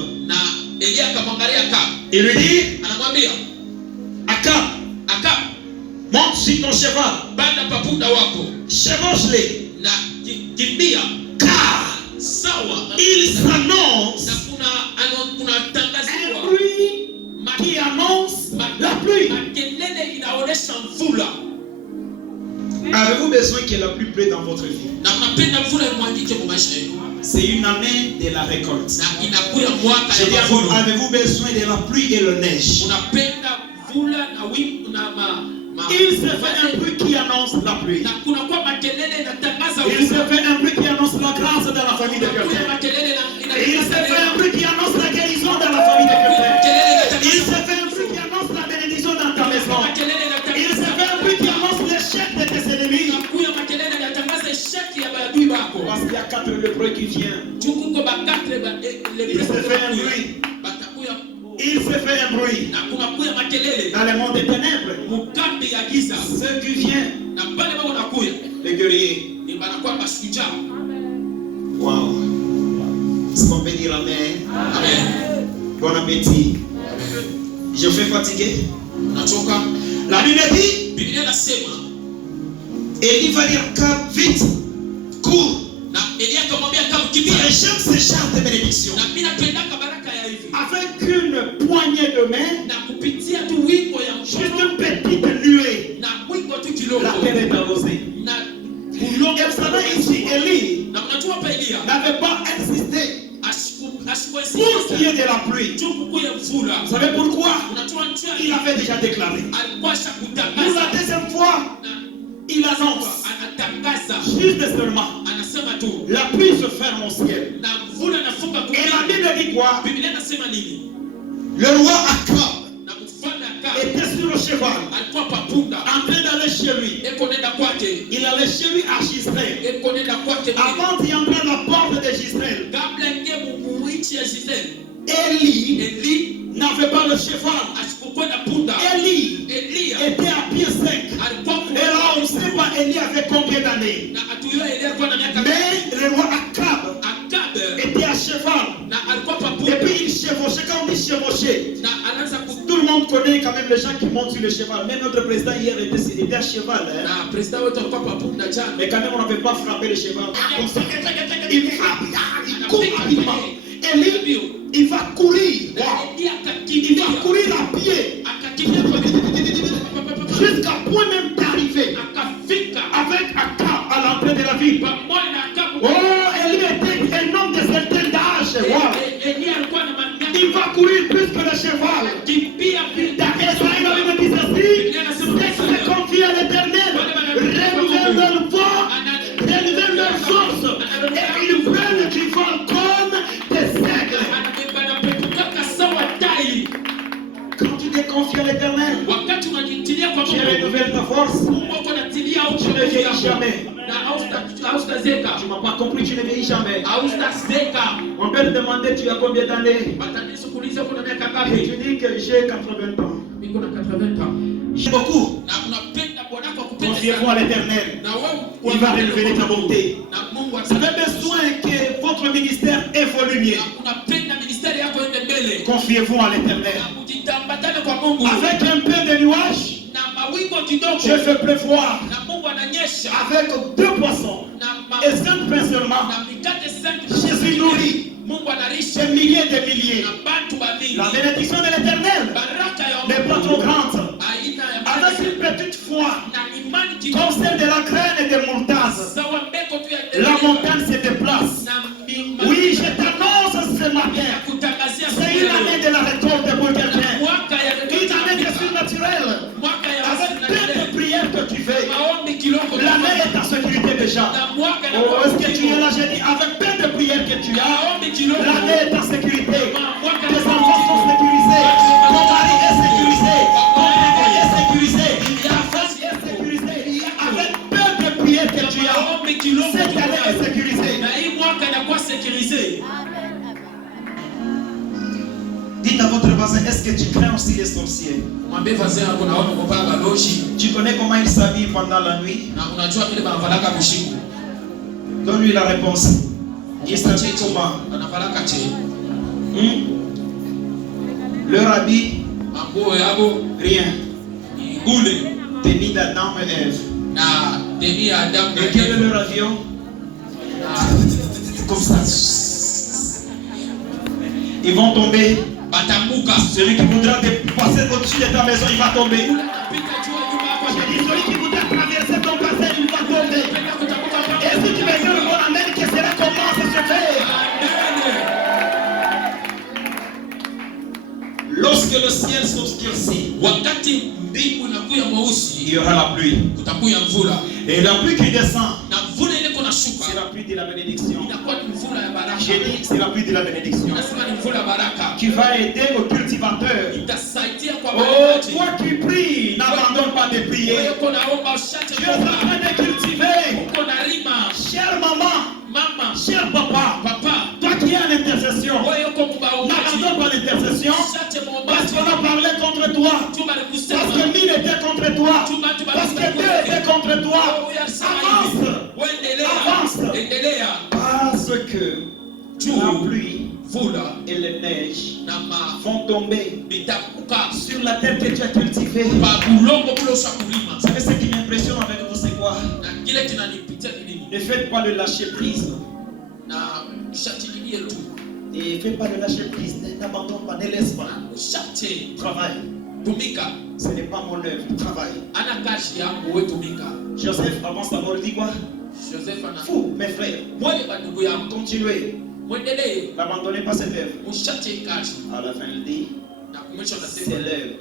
Il lui dit, Akab, monte sur ton cheval, chevauche-les, car il s'annonce un bruit qui annonce la pluie. Avez-vous besoin que la pluie plaît dans votre vie? C'est une année de la récolte. Je dis à vous, avez-vous besoin de la pluie et la neige? Il se fait un bruit qui annonce la pluie. Il se fait un bruit qui annonce la grâce dans la famille de quelqu'un. Il se fait un bruit qui annonce la guérison dans la famille de quelqu'un. Il se fait un bruit qui annonce la bénédiction dans ta maison. Il se fait un bruit qui annonce l'échec de tes ennemis. Parce qu'il y a 4 lépreux qui viennent. Il se fait un bruit. Il se fait un bruit dans le monde des ténèbres. Ceux qui viennent, les guerriers. Wow. Est-ce qu'on peut dire amen? Amen. Bon appétit. Je fais fatiguer. La Bible dit, Élie va dire vite, cours. J'aime ce genre de bénédiction. Avec une poignée de main, juste une petite nuée, la terre est arrosée. Et vous savez ici, Élie pour qu'il y ait de la pluie. Vous savez pourquoi? Il avait déjà déclaré. Pour la deuxième fois, il annonce juste seulement la pluie se ferme au ciel. Et la Bible dit quoi? Le roi Akab était sur le cheval en train d'aller chez lui. Il allait chez lui à Gisraël. Avant d'y entrer à la porte de Gisraël, Élie n'avait pas le cheval. Élie était à pied sec. Et là, on ne sait pas Élie avait combien d'années. Mais le roi Akab était à cheval. Et puis il chevauchait. Quand on dit chevaucher, tout le monde connaît quand même les gens qui montent sur le cheval. Même notre président hier était à cheval. Mais quand même on n'avait pas frappé le cheval. Comme ça, il frappe, il court rapidement. Élie, il va courir. Il va courir à pied. Jusqu'à point même d'arriver avec Akab à l'entrée de la ville. Oh, Élie était un homme de certain âge. Il va courir plus que le cheval. Israël avait dit ceci: c'est confié à l'Éternel, renouvelle leur voix, renouvelle leur force, et ils prennent du vol comme des aigles. Quand tu te confies à l'Éternel, tu renouvelles ta force. Tu ne vieillis jamais. Tu m'as pas compris, tu ne vieillis jamais. On peut te demander tu as combien d'années? Et tu dis que j'ai 80 ans. J'ai beaucoup. Confiez-vous à l'Éternel. Il va renouveler ta bonté. Vous avez besoin que votre ministère évolue mieux. Confiez-vous à l'Éternel. Avec un peu de nuages, je fais pleuvoir. Avec 2 poissons et 5 pains seulement, je suis nourri. Des milliers et des milliers. La bénédiction de l'Éternel n'est pas trop grande. Avec une petite foi, comme celle de la graine et de montase, la montagne se déplace. Oui, je t'annonce ce matin, c'est une année de la récolte pour quelqu'un. Une année de surnaturel. Avec plein de prières que tu fais, l'année est en sécurité déjà. Oh, est-ce que tu es là? J'ai dit, avec plein de prières que tu as, l'année est en sécurité. Tes enfants sont sécurisés. Ton mari est sécurisé. Ton travail est sécurisé. Ta famille est sécurisée. Avec plein de prières que tu as, cette année est sécurisée. Dites à votre voisin, est-ce que tu crains aussi les sorciers? Tu connais comment ils s'habillent pendant la nuit? Donne-lui la réponse. Ils s'habillent comment? Leur habit? Rien. Tenue d'Adam et Ève. Et quel est leur avion? Comme ça. Ils vont tomber. Celui qui voudra passer au-dessus de ta maison, il va tomber. J'ai dit, celui qui voudra traverser ton passage, il va tomber. Et si tu veux dire le bon amen, que cela commence à se faire. Lorsque le ciel s'obscurcit, il y aura la pluie. Et la pluie qui descend, c'est la pluie de la bénédiction. J'ai dit, c'est la pluie de la bénédiction qui va aider au cultivateur. Oh, toi qui pries, n'abandonne pas de prier. Tu es en train de cultiver. Chère maman, cher papa, toi qui es en intercession, n'abandonne pas l'intercession. Parce qu'on a parlé contre toi. Parce que 1000 étaient contre toi. Parce que 2 étaient contre toi. Avance. Parce que la pluie et les neiges vont tomber sur la terre que tu as cultivée. Vous savez ce qui m'impressionne avec vous, c'est quoi? Ne faites pas le lâcher prise. Et fais pas de lâcher prise. N'abandonne pas, ne laisse pas. Travaille. Ce n'est pas mon œuvre, travaille. Joseph, avant sa mort, dit quoi? Vous, mes frères, continuez. N'abandonnez pas cette œuvre. À la fin, il dit, c'est l'œuvre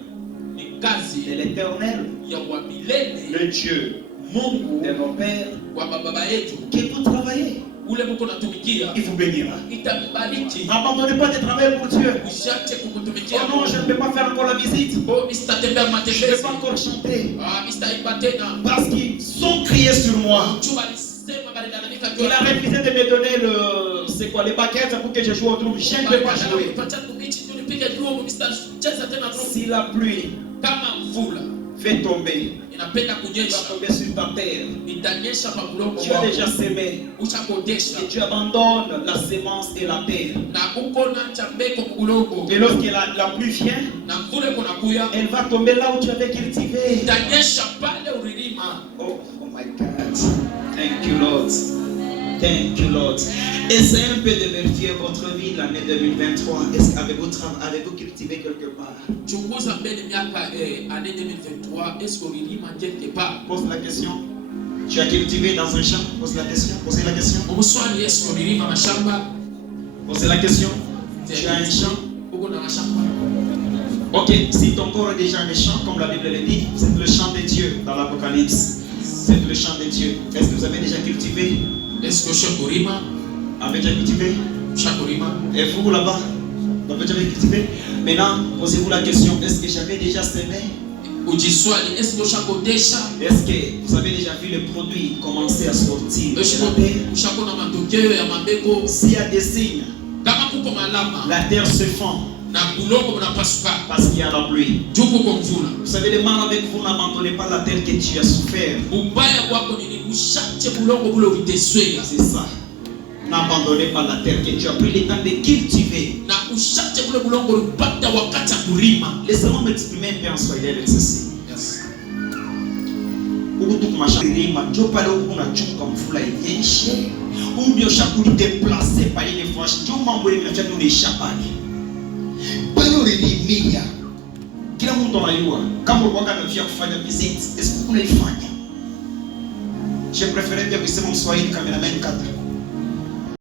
de l'Éternel, le Dieu de vos pères, que vous travaillez. Il vous bénira. N'abandonnez pas de travail pour Dieu. Oh non, je ne peux pas faire encore la visite. Je ne peux pas encore chanter. Parce qu'ils ont crié sur moi. Il a refusé de me donner les baguettes pour que je joue au trou. Je ne peux pas jouer. Si la pluie fait tomber, il va tomber sur ta terre. Tu as déjà semé. Et tu abandonnes la semence et la terre. Et lorsque la pluie vient, elle va tomber là où tu avais cultivé. Oh my God. Thank you, Lord. Thank you, Lord. Essayez un peu de vérifier votre vie l'année 2023. Est-ce avez-vous cultivé quelque part? Pose la question. Tu as cultivé dans un champ? Pose la question. Posez la question. Posez la question. Tu as un champ? Ok, si ton corps est déjà un champ, comme la Bible le dit, c'est le champ de Dieu dans l'Apocalypse. C'est le champ de Dieu. Est-ce que vous avez déjà cultivé? Est-ce que Shakurima avez déjà cultivé? Shakurima. Et vous là-bas, vous avez déjà cultivé? Maintenant, posez-vous la question, est-ce que j'avais déjà semé? Est-ce que vous avez déjà vu le produit commencer à sortir? S'il y a des signes, la terre se fend. Parce qu'il y a la pluie. Vous savez, le mal avec vous, n'abandonnez pas la terre que tu as souffert. C'est ça. N'abandonnez pas la terre que tu as pris le temps de cultiver. Laissez-moi m'exprimer un peu en swahili avec ceci. Kila mtu anajua kama ulikuwa unafia kufanya visit, est-ce que unaifanya? Je préfère bien kusema Mswahili, cameraman kata.